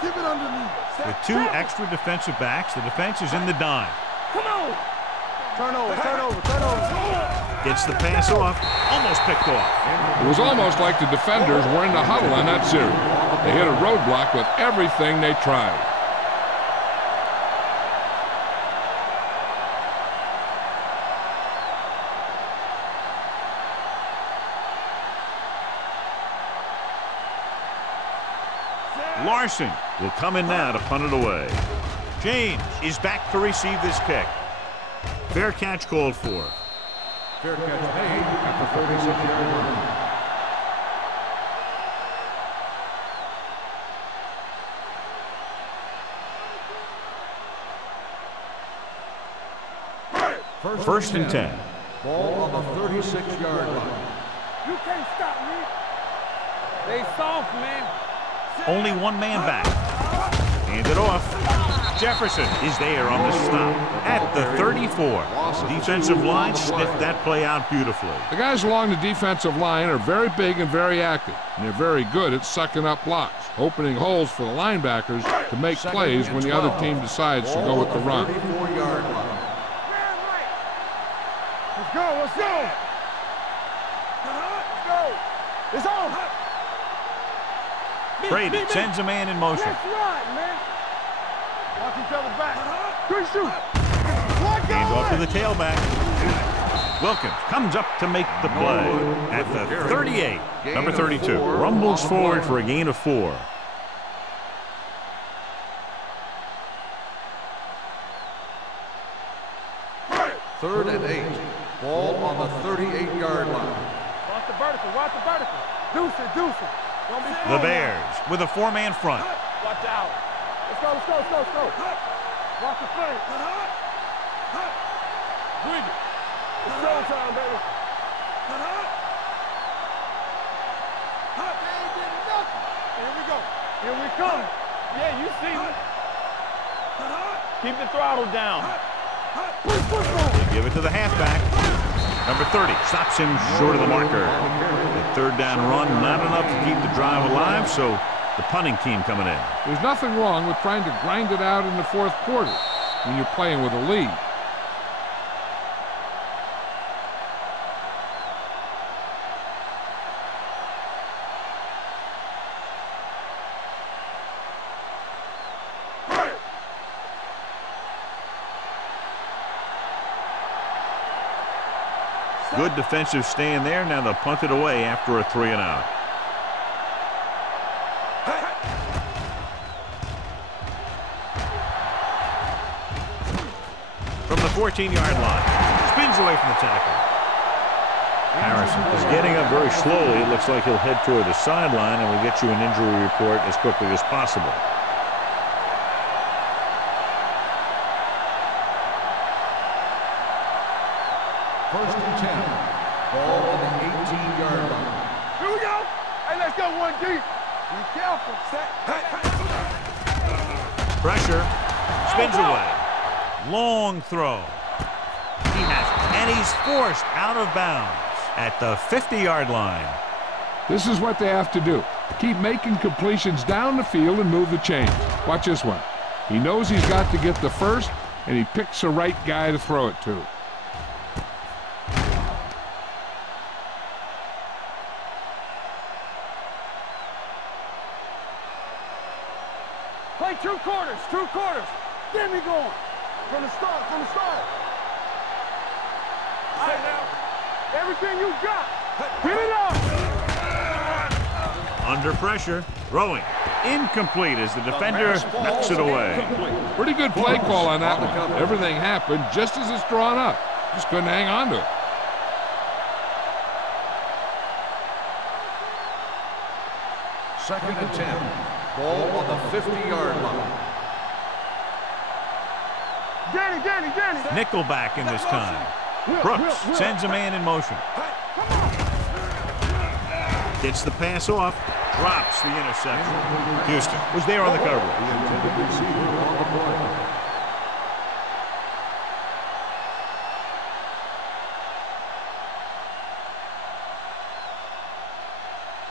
Keep it underneath. With 2 extra defensive backs, the defense is in the dime. Come on. Turnover. Gets the pass off, almost picked off. It was almost like the defenders were in the huddle on that series. They hit a roadblock with everything they tried. Larson will come in now to punt it away. James is back to receive this kick. Fair catch called for. Fair catch made at the 36-yard line. First and 10. Ball on the 36-yard line. You can't stop me. They soft, man. Only one man back. Hand it off. Jefferson is there on the stop at the 34. Defensive line sniffed that play out beautifully. The guys along the defensive line are very big and very active, and they're very good at sucking up blocks, opening holes for the linebackers to make plays when the other team decides to go with the run. 34-yard line. Let's go. It's on. Brady sends a man in motion. That's right, man. Watch each other's back. Good shoot. Hands off to the tailback. Wilkins comes up to make the play at the 38. Number 32 rumbles forward for a gain of 4. Third and 8. Ball on the 38-yard line. Watch the vertical. Deuce it. Don't be The Bears with a 4-man front. Watch out. Let's go. Watch the flank. Bring it. It's showtime, baby. They ain't getting nothing. Here we go. Here we come. Yeah, you see me. Keep the throttle down. They give it to the halfback. Number 30 stops him short of the marker. The third down run, not enough to keep the drive alive, so the punting team coming in. There's nothing wrong with trying to grind it out in the fourth quarter when you're playing with a lead. Good defensive stand there. Now they'll punt it away after a 3 and out. From the 14-yard line. Spins away from the tackle. Harrison is getting up very slowly. It looks like he'll head toward the sideline, and we'll get you an injury report as quickly as possible. First and 10. Ball on the 18-yard line. Here we go. Hey, let's go one deep. Be careful. Pressure. Spins away. Long throw. He has it. And he's forced out of bounds at the 50-yard line. This is what they have to do. Keep making completions down the field and move the chains. Watch this one. He knows he's got to get the first, and he picks the right guy to throw it to. Play 2 quarters, 2 quarters. Get me going. From the start, from the start. All right, now. Everything you got. Get it up. Under pressure, throwing. Incomplete as the defender knocks it away. Pretty good play call on that one. Everything happened just as it's drawn up. Just couldn't hang on to it. Second and 10. Ball on the 50-yard line. Danny. Nickelback in this time. Brooks sends a man in motion. Gets the pass off. Drops the interception. Houston was there on the coverage. The intended receiver on the play.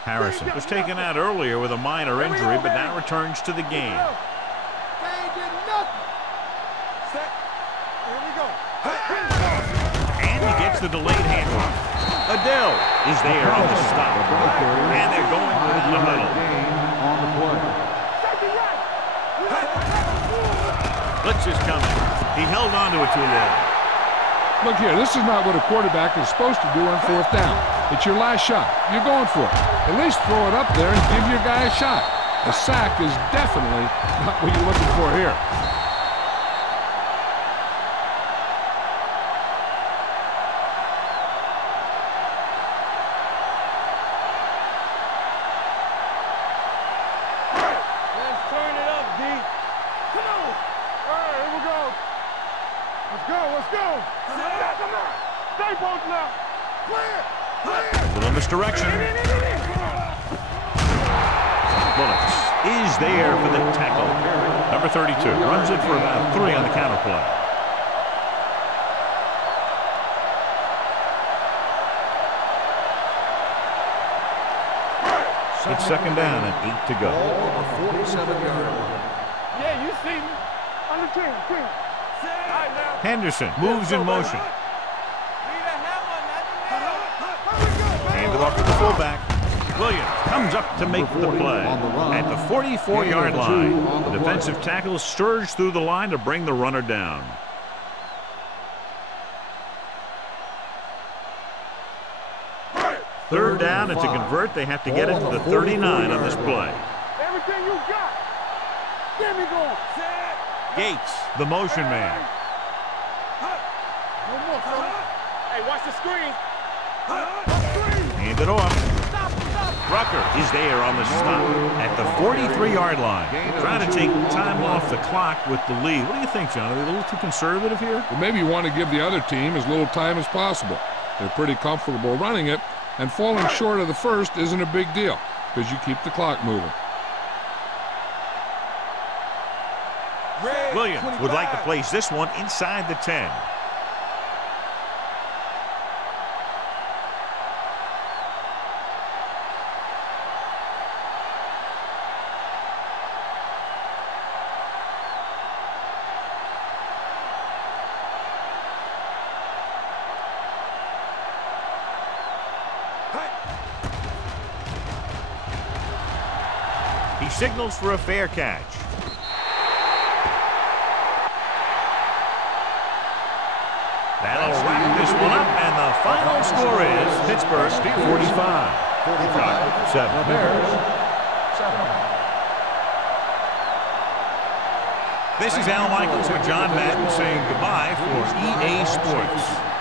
Harrison was taken out earlier with a minor injury, but now returns to the game. And he gets the delayed handoff. Adele is there on the stop. And they're going to the huddle. On the play. Blitz is coming. He held on to it too long. Look here, this is not what a quarterback is supposed to do on 4th down. It's your last shot. You're going for it. At least throw it up there and give your guy a shot. A sack is definitely not what you're looking for here. Let's turn it up, D. Come on. All right, here we go. Let's go. Stay both now. Clear. A little misdirection. Bullets is there for the tackle. Number 32 runs it for about 3 on the counter play. It's second down and 8 to go. Ball on the 47-yard line. Yeah, you see me. Under 10. Henderson moves in motion. Handed off to the fullback. Williams comes up to make the play. At the 44-yard line, the defensive tackle surged through the line to bring the runner down. Third down, and to convert, they have to get it to the 39 on this play. Everything you got. Get me going. Gates, the motion man. Hey, watch the screen. Hand it off. Rucker is there on the stop at the 43-yard line. Trying to take time off the clock with the lead. What do you think, John? Are they a little too conservative here? Well, maybe you want to give the other team as little time as possible. They're pretty comfortable running it, and falling short of the first isn't a big deal because you keep the clock moving. Williams would like to place this one inside the 10. He signals for a fair catch. That'll wrap this one up, and the final score is Pittsburgh 45. 7. The Bears 7. This is Al Michaels with John Madden saying goodbye for EA Sports.